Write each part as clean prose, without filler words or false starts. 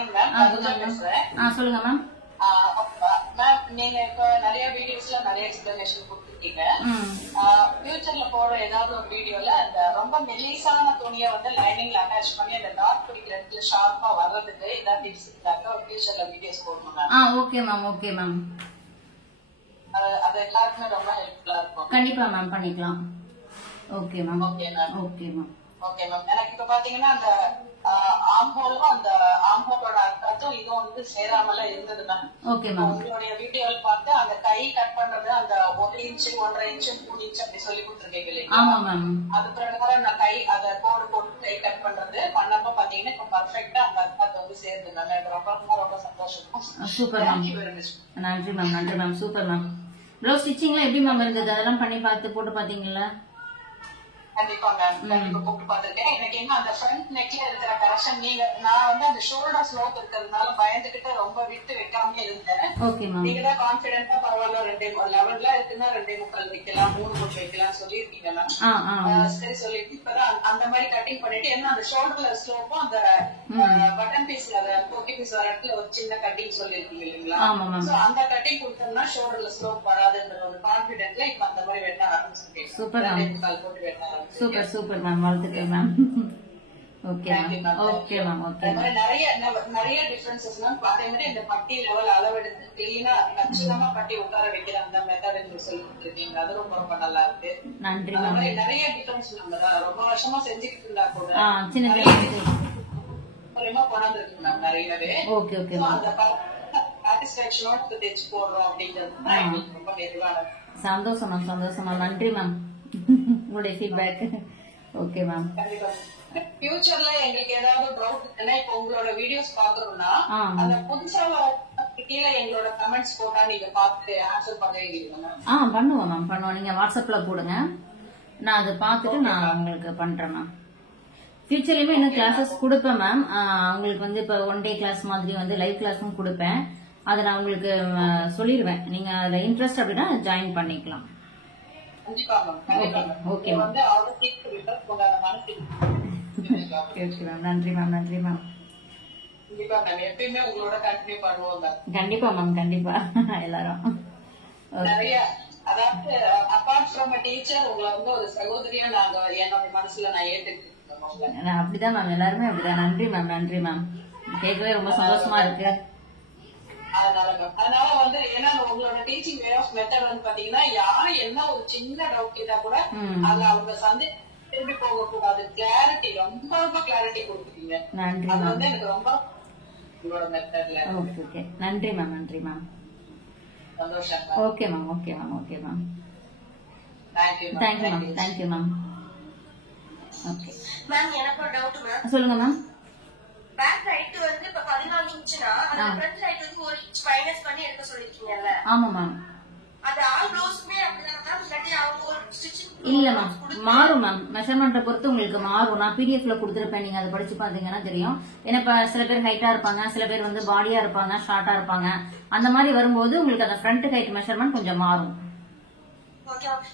Morning ma'am. சொல்லுங்க ma'am. Ma'am நீங்க இப்ப நிறைய வீடியோஸ்ல நிறைய எக்ஸ்பிளனேஷன் கொடுத்துருக்கீங்க. ஃபியூச்சர்ல போற ஏதாவது ஒரு வீடியோல அந்த ரொம்ப மெல்லிசான துணியை வந்து லைனிங்ல அட்டாச் பண்ணி அந்த டாட் பிடிக்கிறதுக்கு ஷார்ப்பா வர்றதுக்கு ஏதாவது டிப்ஸ் இருந்தாக்க ஒரு ஃபியூச்சர்ல வீடியோஸ் போடணும் ma'am. Okay ma'am. Okay ma'am. அது எல்லாருக்குமே ரொம்ப ஹெல்ப்ஃபுல்லா இருக்கும். கண்டிப்பா மேம் பண்ணிக்கலாம். Okay ma'am. Okay ma'am. Okay ma'am. Okay ma'am. எனக்கு இப்ப பாத்தீங்கன்னா அந்த ஆம்போலும் அந்த ஆம்போலோட அர்த்தம் இதுவும் வந்து சேராமல இருந்தது மேம். Okay ma'am. உங்களுடைய வீடியோல பார்த்து அந்த கை கட் பண்றது அந்த 1 இன்ச் 1.5 இன்ச் 3 இன்ச் அப்படி சொல்லி கொடுத்துருக்கீங்க இல்லையா? ஆமா மேம். அது பிரகாரம் நான் கை அத கோடு போட்டு கை கட் பண்றது பண்ணப்ப பாத்தீங்கன்னா இப்ப பர்ஃபெக்ட்டா அந்த அர்த்தத்தை வந்து சேர்ந்து மேம். எனக்கு ரொம்ப சந்தோஷம். Super ma'am. நன்றி மேம். நன்றி மேம். Super ma'am. ப்ளவுஸ் ஸ்டிச்சிங்லாம் எப்படி மேம் இருந்தது? அதெல்லாம் பண்ணி பார்த்து போட்டு பாத்தீங்களா? கண்டிப்பா மேம். கண்டிப்பா போட்டு பாத்துருக்கேன். எனக்கு என்ன அந்த ஃப்ரண்ட் நெக்ல இருக்கிற கரெக்ஷன் நான் வந்து அந்த ஷோல்டர் ஸ்லோப் இருக்கிறதுனால பயந்துகிட்டு ரொம்ப விட்டு வைக்காம இருந்தேன். நீங்க தான் கான்பிடென்டா பரவாயில்ல 2.11 இருக்குன்னா 2.25 வைக்கலாம் 3 வைக்கலாம் சொல்லிருக்கீங்க மேம். சரி சொல்லிட்டு இப்பதான் அந்த மாதிரி கட்டிங் பண்ணிட்டு என்ன அந்த ஷோல்டர்ல ஸ்லோப்பும் அந்த பட்டன் பீஸ் அந்த போக்கி பீஸ் வர இடத்துல ஒரு சின்ன கட்டிங் சொல்லிருக்கீங்க இல்லைங்களா? சோ அந்த கட்டிங் கொடுத்தோம்னா ஷோல்டர்ல ஸ்லோப் வராதுன்ற ஒரு கான்பிடென்ட்ல இப்ப அந்த மாதிரி வெட்ட ஆரம்பிச்சிருக்கேன். போட்டு வெட்ட ஆரம்பிச்சு சூப்பர் சூப்பர் மேம். வாழ்த்துக்கள் ma'am. Okay ma'am. Okay ma'am. Okay நிறைய டிஃபரன்சஸ் மேம். அதே மாதிரி இந்த பட்டி லெவல் அளவெடுத்து கிளீனா கச்சிதமா பட்டி உட்கார வைக்கிற அந்த மெத்தட் நீங்க சொல்லி கொடுத்துருக்கீங்க. அது ரொம்ப நல்லா இருக்கு. நன்றி. நிறைய டிஃபரன்ஸ் நம்ம ரொம்ப வருஷமா செஞ்சுக்கிட்டு இருந்தா கூட மூலமா கொண்டாந்துருக்கு மேம் நிறையவே. Okay okay. அந்த சாட்டிஸ்பாக்சனோட தைச்சு போடுறோம் அப்படிங்கிறது ரொம்ப நிறைவான சந்தோஷம் மேம். சந்தோஷம் மேம். நன்றி மேம் உங்களுடைய ஃபீட்பேக். Okay ma'am. ஃபியூச்சர்ல எங்களுக்கு ஏதாவது டவுட் இருக்குன்னா இப்ப உங்களோட வீடியோஸ் பாக்குறோம்னா அந்த புதுசா கீழே எங்களோட கமெண்ட்ஸ் போட்டா நீங்க பார்த்து ஆன்சர் பண்ணுவீங்க? பண்ணுவோம் மேம். பண்ணுவோம். நீங்க வாட்ஸ்அப்ல போடுங்க. நான் அதை பார்த்துட்டு நான் உங்களுக்கு பண்றேன் மேம். ஃபியூச்சர்லயுமே இன்னும் கிளாஸஸ் கொடுப்பேன் மேம். உங்களுக்கு வந்து இப்ப 1 டே கிளாஸ் மாதிரி வந்து லைவ் கிளாஸும் கொடுப்பேன். அதை நான் உங்களுக்கு சொல்லிடுவேன். நீங்க அதுல இன்ட்ரெஸ்ட் அப்படின்னா ஜாயின் பண்ணிக்கலாம். Okay ma'am. நன்றி மேம். நன்றி மேம். கண்டிப்பா மேம். கண்டிப்பா எல்லாரும் நிறைய அதாவது அபார்ட் ஃப்ரம் டீச்சர் உங்களை வந்து ஒரு சகோதரியா நாங்க என்னோட மனசுல நான் ஏத்துக்கிட்டேன். அப்படிதான் மேம். எல்லாருமே அப்படிதான். நன்றி மேம். நன்றி மேம். கேட்கவே ரொம்ப சந்தோஷமா இருக்கு. அதனால வந்து ஏன்னா உங்களோட டீச்சிங் வே ஆஃப் மெத்தட் வந்து பாத்தீங்கன்னா யாரும் என்ன ஒரு சின்ன டவுட் கேட்டா கூட அதுல அவங்க சந்தேகம் திரும்பி போக கூடாது. கிளாரிட்டி ரொம்ப கிளாரிட்டி கொடுத்துருக்கீங்க. அது வந்து எனக்கு ரொம்ப உங்களோட மெத்தட்ல. ஓகே. நன்றி மேம். நன்றி மேம். சந்தோஷம். Okay ma'am. Okay ma'am. Okay ma'am. Thank you ma'am. Thank you ma'am. Okay ma'am. எனக்கு ஒரு டவுட் மேம். சொல்லுங்க மேம். பேக் ஹைட் வந்து இப்ப 14 இன்ச்னா அந்த ஃப்ரண்ட் ஹைட் வந்து 1 இன்ச் மைனஸ் பண்ணி எடுக்க சொல்லிருக்கீங்கல்ல? ஆமா மேம். அது ஆல் ப்ளவுஸ்மே அப்படிதான் மேம். இல்லாட்டி அவங்க ஒரு ஸ்டிச்சிங் இல்ல மேம். மாறும் மேம். மெஷர்மெண்ட்டை பொறுத்து உங்களுக்கு மாறும். நான் பிடிஎஃப்ல கொடுத்துருப்பேன். நீங்க அதை படிச்சு பாத்தீங்கன்னா தெரியும். ஏன்னா இப்ப சில பேர் ஹைட்டா இருப்பாங்க, சில பேர் வந்து பாடியா இருப்பாங்க, ஷார்ட்டா இருப்பாங்க. அந்த மாதிரி வரும்போது உங்களுக்கு அந்த ஃப்ரண்ட் ஹைட் மெஷர்மெண்ட் கொஞ்சம் மாறும்.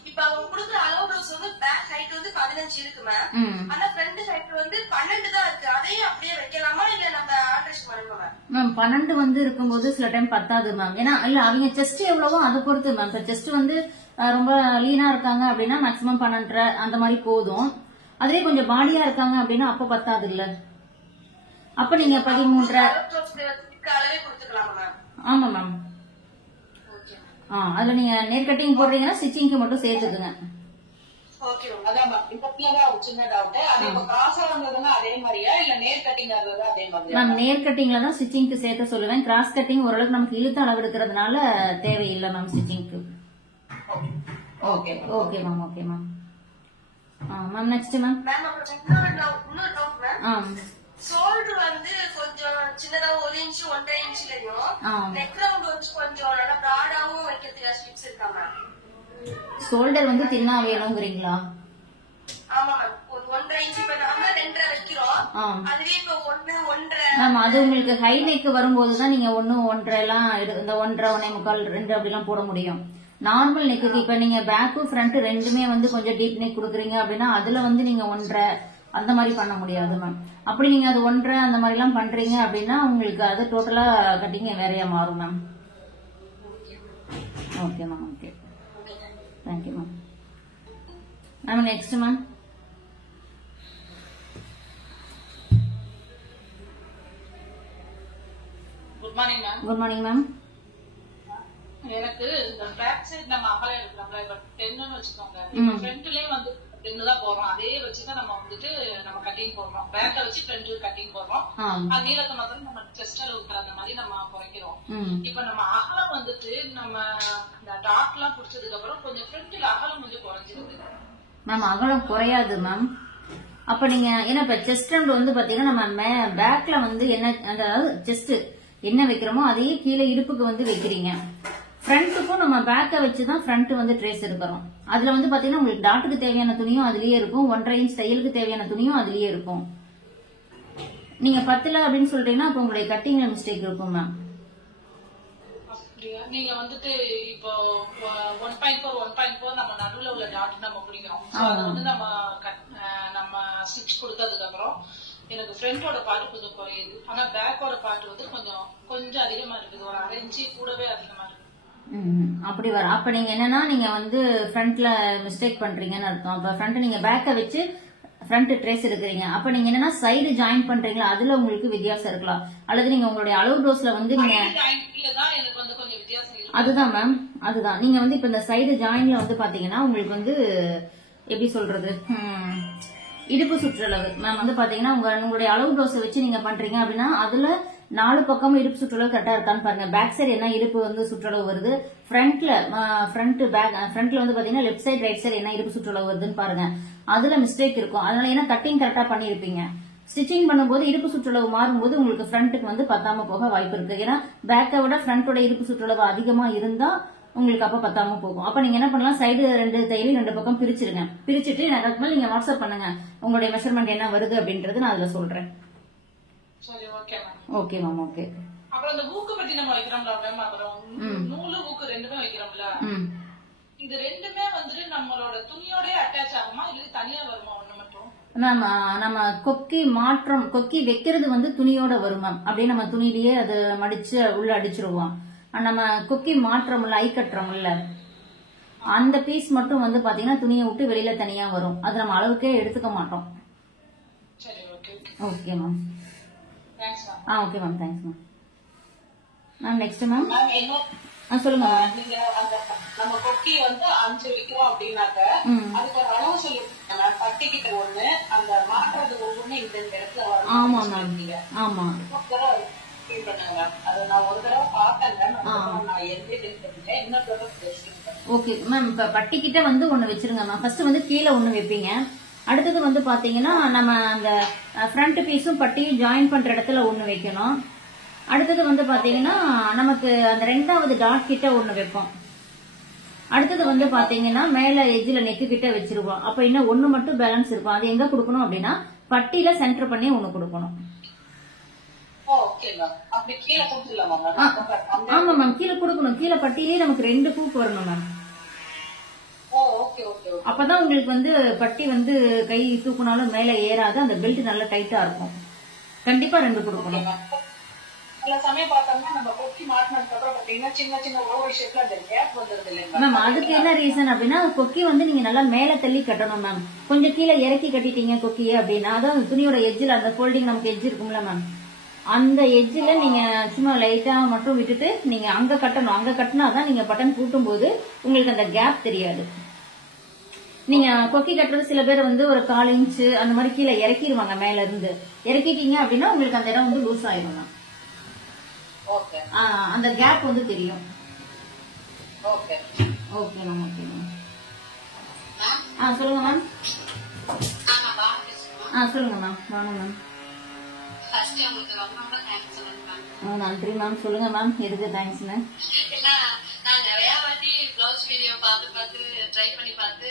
இப்ப அவங்க கொடுக்குற அளவு ப்ளவுஸ் வந்து பேக் ஹைட் வந்து 15 இருக்கு மேம். ஆனா ஃப்ரண்ட் ஹைட் வந்து 12 தான் இருக்கு. அதையும் அப்படியே வைக்கலாமா இல்ல நம்ம ஆல்டரேஷன் பண்ணணுமா மேம்? 12 வந்து இருக்கும்போது சில டைம் பத்தாது மேம். ஏன்னா இல்ல அவங்க செஸ்ட் எவ்வளவோ அதை பொறுத்து மேம். இப்ப செஸ்ட் வந்து ரொம்ப லீனா இருக்காங்க அப்படின்னா மேக்சிமம் 12 அந்த மாதிரி போதும். அதுவே கொஞ்சம் பாடியா இருக்காங்க அப்படின்னா அப்ப பத்தாது இல்ல. அப்ப நீங்க 13 அளவே கொடுத்துக்கலாமா மேம்? ஆமா மேம். அதுல நீங்க நேர் கட்டிங் போடுறீங்கன்னா ஸ்டிச்சிங்க்கு மட்டும் சேர்த்துக்குங்க. ஓகே அதான் மேம். இப்ப சின்ன டவுட். அது இப்ப கிராஸா வந்ததுன்னா அதே மாதிரியா இல்ல நேர் கட்டிங் ஆகுறது அதே மாதிரியா? மேம் நேர் கட்டிங்ல தான் ஸ்டிச்சிங்க்கு சேர்த்து சொல்லுவேன். கிராஸ் கட்டிங் ஓரளவுக்கு நமக்கு இழுத்து அளவு எடுக்கிறதுனால தேவையில்லை மேம் ஸ்டிச்சிங்க்கு. Okay okay ma'am. Okay ma'am. Ma'am next ma'am. Ma'am அப்புறம் இன்னொரு டவுட் மேம். ஷோல்டர் வந்து கொஞ்சம் சின்னதா 1 இன்ச் 1.5 இன்ச்லயும் நெக் ரவுண்ட் வந்து கொஞ்சம் நல்லா பிராடாவும் வைக்கிறதுக்கு ஸ்டிப்ஸ் இருக்கா மேம்? ஷோல்டர் வந்து தின்னா வேணுங்கிறீங்களா? ஆமா மேம். ஒரு 1.5 இன்ச் இப்ப நாம 2.5 வைக்கிறோம். அதுவே இப்ப 1 1.5 மேம் அது உங்களுக்கு ஹை நெக் வரும்போதுதான் நீங்க 1 1.5 எல்லாம் இந்த 1.5 1.25 2 அப்படி எல்லாம் போட முடியும். நார்மல் நெக்குக்கு இப்ப நீங்க பேக்கு ஃப்ரண்ட் ரெண்டுமே வந்து கொஞ்சம் டீப் நெக் குடுக்குறீங்க அப்படின்னா அதுல வந்து நீங்க 1.5 அந்த மாதிரி பண்ண முடியாது மேம். அப்படி நீங்க அது 1.5 அந்த மாதிரி எல்லாம் பண்றீங்க அப்படின்னா உங்களுக்கு அது டோட்டலா கட்டிங் வேறையா மாறும் ma'am. Okay ma'am. Okay, thank you ma'am. Ma'am next ma'am. Good morning ma'am. Good morning ma'am. எனக்கு இந்த பேக் சைடு நம்ம அகலம் எடுக்கலாம்ல, இப்ப 10ன்னு வச்சுக்கோங்க. இப்ப ஃப்ரண்ட்லயே வந்து 10 தான் போடுறோம். அதே வச்சுதான் நம்ம வந்துட்டு நம்ம கட்டிங் போடுறோம். பேக்க வச்சு ஃப்ரண்ட் கட்டிங் போடுறோம். நீளத்தை மாத்திரம் நம்ம செஸ்ட் அளவுக்கு அந்த மாதிரி நம்ம குறைக்கிறோம். இப்ப நம்ம அகலம் வந்துட்டு நம்ம இந்த டாட் எல்லாம் குடிச்சதுக்கு அப்புறம் கொஞ்சம் ஃப்ரண்ட்ல அகலம் கொஞ்சம் குறைஞ்சிருக்கு மேம். அகலம் குறையாது மேம். அப்ப நீங்க ஏன்னா இப்ப செஸ்ட் ரவுண்ட் வந்து பாத்தீங்கன்னா நம்ம பேக்ல வந்து என்ன, அதாவது செஸ்ட் என்ன வைக்கிறோமோ அதையே கீழே இடுப்புக்கு வந்து வைக்கிறீங்க. ஃப்ரண்ட்டுக்கும் நம்ம பேக்கை வச்சுதான் ஃப்ரண்ட் வந்து ட்ரேஸ் இருக்கிறோம். அதுல வந்து பாத்தீங்கன்னா உங்களுக்கு டாட்டுக்கு தேவையான துணியும் அதுலயே இருக்கும், 1.5 இன்ச் தையலுக்கு தேவையான துணியும் அதுலயே இருக்கும். நீங்க 10 அப்படின்னு சொல்றீங்கன்னா அப்ப உங்களுடைய கட்டிங்ல மிஸ்டேக் இருக்கும் மேம். நீங்க வந்துட்டு இப்போ 1.4 நம்ம நடுவுல உள்ள டாட் நம்ம பிடிக்கிறோம். அது வந்து நம்ம ஸ்டிச் கொடுத்ததுக்கு அப்புறம் எனக்கு ஃப்ரண்டோட பார்ட் கொஞ்சம் குறையுது. ஆனா பேக்கோட பார்ட் வந்து கொஞ்சம் அதிகமா இருக்குது. ஒரு 1/2 இன்ச்சு கூடவே அதிகமா இருக்கு. அப்படி வர அப்ப நீங்க என்னன்னா நீங்க வந்து ஃப்ரண்ட்ல மிஸ்டேக் பண்றீங்கன்னு அர்த்தம். அப்ப ஃப்ரண்ட் நீங்க பேக்க வச்சு ஃப்ரண்ட் ட்ரேஸ் எடுக்கிறீங்க. அப்ப நீங்க என்னன்னா சைடு ஜாயின் பண்றீங்களா, அதுல உங்களுக்கு வித்தியாசம் இருக்கலாம். அல்லது நீங்க உங்களுடைய அளவு டோஸ்ல வந்து நீங்க அதுதான் மேம், அதுதான் நீங்க வந்து இப்ப இந்த சைடு ஜாயின்ல வந்து பாத்தீங்கன்னா உங்களுக்கு வந்து எப்படி சொல்றது, இடுப்பு சுற்றளவு மேம் வந்து பாத்தீங்கன்னா உங்களுடைய அளவு டோஸை வச்சு நீங்க பண்றீங்க அப்படின்னா அதுல 4 பக்கமும் இடுப்பு சுற்றளவு கரெக்டா இருக்கான்னு பாருங்க. பேக் சைடு என்ன இடுப்பு வந்து சுற்றளவு வருது, ஃப்ரண்ட்ல வந்து பாத்தீங்கன்னா லெஃப்ட் சைடு ரைட் சைடு என்ன இடுப்பு சுற்றளவு வருதுன்னு பாருங்க. அதுல மிஸ்டேக் இருக்கும். அதனால ஏன்னா கட்டிங் கரெக்டா பண்ணிருப்பீங்க. ஸ்டிச்சிங் பண்ணும்போது இடுப்பு சுற்றளவு மாறும்போது உங்களுக்கு ஃப்ரண்ட்டுக்கு வந்து பத்தாம போக வாய்ப்பு இருக்கு. ஏன்னா பேக்கை விட ஃப்ரண்டோட இடுப்பு சுற்றளவு அதிகமா இருந்தா உங்களுக்கு அப்ப பத்தாம போகும். அப்ப நீங்க என்ன பண்ணலாம், சைடு 2 தையலையும் 2 பக்கம் பிரிச்சிருங்க. பிரிச்சுட்டு எனக்கு அதுக்கு மேல நீங்க வாட்ஸ்அப் பண்ணுங்க உங்களுடைய மெஷர்மெண்ட் என்ன வருது அப்படின்றது நான் அதுல சொல்றேன். Okay ma'am. ஓகே. அப்புறம் அந்த ஊக்கு பத்தி நம்ம வைக்கிறோம்ல மேம், அப்புறம் நூலு ஊக்கு ரெண்டுமே வைக்கிறோம்ல, இது ரெண்டுமே வந்துட்டு நம்மளோட துணியோட அட்டாச் ஆகுமா இல்ல தனியா வருமா? ஒண்ணு மட்டும் நம்ம கொக்கி வைக்கிறது வந்து துணியோட வரும் மேம். அப்படியே நம்ம துணியிலேயே அது மடிச்சு உள்ள அடிச்சிருவோம். நம்ம கொக்கி மாற்றம்ல, ஐ கட்டுறோம்ல, அந்த பீஸ் மட்டும் வந்து பாத்தீங்கன்னா துணியை விட்டு வெளியில தனியா வரும். அது நம்ம அளவுக்கே எடுத்துக்க மாட்டோம். Okay ma'am. Okay ma'am, thanks ma'am. Ma'am next ma'am. சொல்லுங்க மேம். நீங்க நம்ம கொக்கி வந்து 5 வைக்கிறோம் அப்படின்னாக்க அதுக்கு ஒரு அளவு சொல்லிருக்கீங்க, பட்டிக்கிட்ட ஒண்ணு, அந்த மாற்றது ஒவ்வொன்னு இந்த இடத்துல வரும். ஆமா மேம். ஆமா, அது நான் ஒரு தடவை பார்த்தேன். நான் இன்னொரு தடவை ஓகே மேம். இப்ப பட்டிக்கிட்ட வந்து ஒண்ணு வச்சிருங்க மேம். ஃபர்ஸ்ட் வந்து கீழே ஒண்ணு வைப்பீங்க. அடுத்தது வந்து பாத்தீங்கன்னா நம்ம அந்த ஃப்ரண்ட் பீஸும் பட்டியும் ஜாயின் பண்ற இடத்துல ஒண்ணு வைக்கணும். அடுத்தது வந்து பாத்தீங்கன்னா நமக்கு அந்த 2வது டாட் கிட்ட ஒண்ணு வைப்போம். அடுத்தது வந்து பாத்தீங்கன்னா மேல எஜ்ஜில நெக்கு கிட்ட வச்சிருவோம். அப்ப இன்னும் ஒண்ணு மட்டும் பேலன்ஸ் இருக்கும். அது எங்க கொடுக்கணும் அப்படின்னா பட்டியில சென்டர் பண்ணி ஒண்ணு கொடுக்கணும். ஆமா மேம், கீழே கொடுக்கணும். கீழே பட்டியிலேயே நமக்கு 2 பூக்கு வரணும் மேம். அப்பதான் உங்களுக்கு வந்து பட்டி வந்து கை தூக்குனாலும் மேல ஏறாது. அந்த பெல்ட் நல்லா டைட்டா இருக்கும். கண்டிப்பா 2 கொடுக்கணும். மேம் அதுக்கு என்ன ரீசன் அப்படின்னா கொக்கி வந்து நீங்க நல்லா மேல தள்ளி கட்டணும் மேம். கொஞ்சம் கீழே இறக்கி கட்டிட்டீங்க கொக்கியே அப்படின்னா அதான் துணியோட எட்ஜில் அந்த ஃபோல்டிங் நமக்கு எட்ஜ் இருக்கும்ல மேம், அந்த எட்ஜில் நீங்க சும்மா லைட்டா மட்டும் விட்டுட்டு நீங்க அங்க கட்டணும். அங்க கட்டினாதான் நீங்க பட்டன் கூட்டும் போது உங்களுக்கு அந்த கேப் தெரியாது. நீங்க கொக்கி கட்டுறது சில பேர் வந்து ஒரு 1/4 இன்ச்சு அந்த மாதிரி கீழே இறக்கிடுவாங்க. மேல இருந்து இறக்கிட்டீங்க அப்படின்னா உங்களுக்கு அந்த இடம் வந்து லூஸ் ஆயிடும். அந்த கேப் வந்து தெரியும். Okay ma'am. Okay ma'am. சொல்லுங்க மேம். சொல்லுங்க மேம். வாங்க மேம். நன்றி மேம். சொல்லுங்க மேம், எதுக்கு தேங்க்ஸ்னு. நான் நிறைய வாட்டி பிளவுஸ் வீடியோ பார்த்து ட்ரை பண்ணி பார்த்து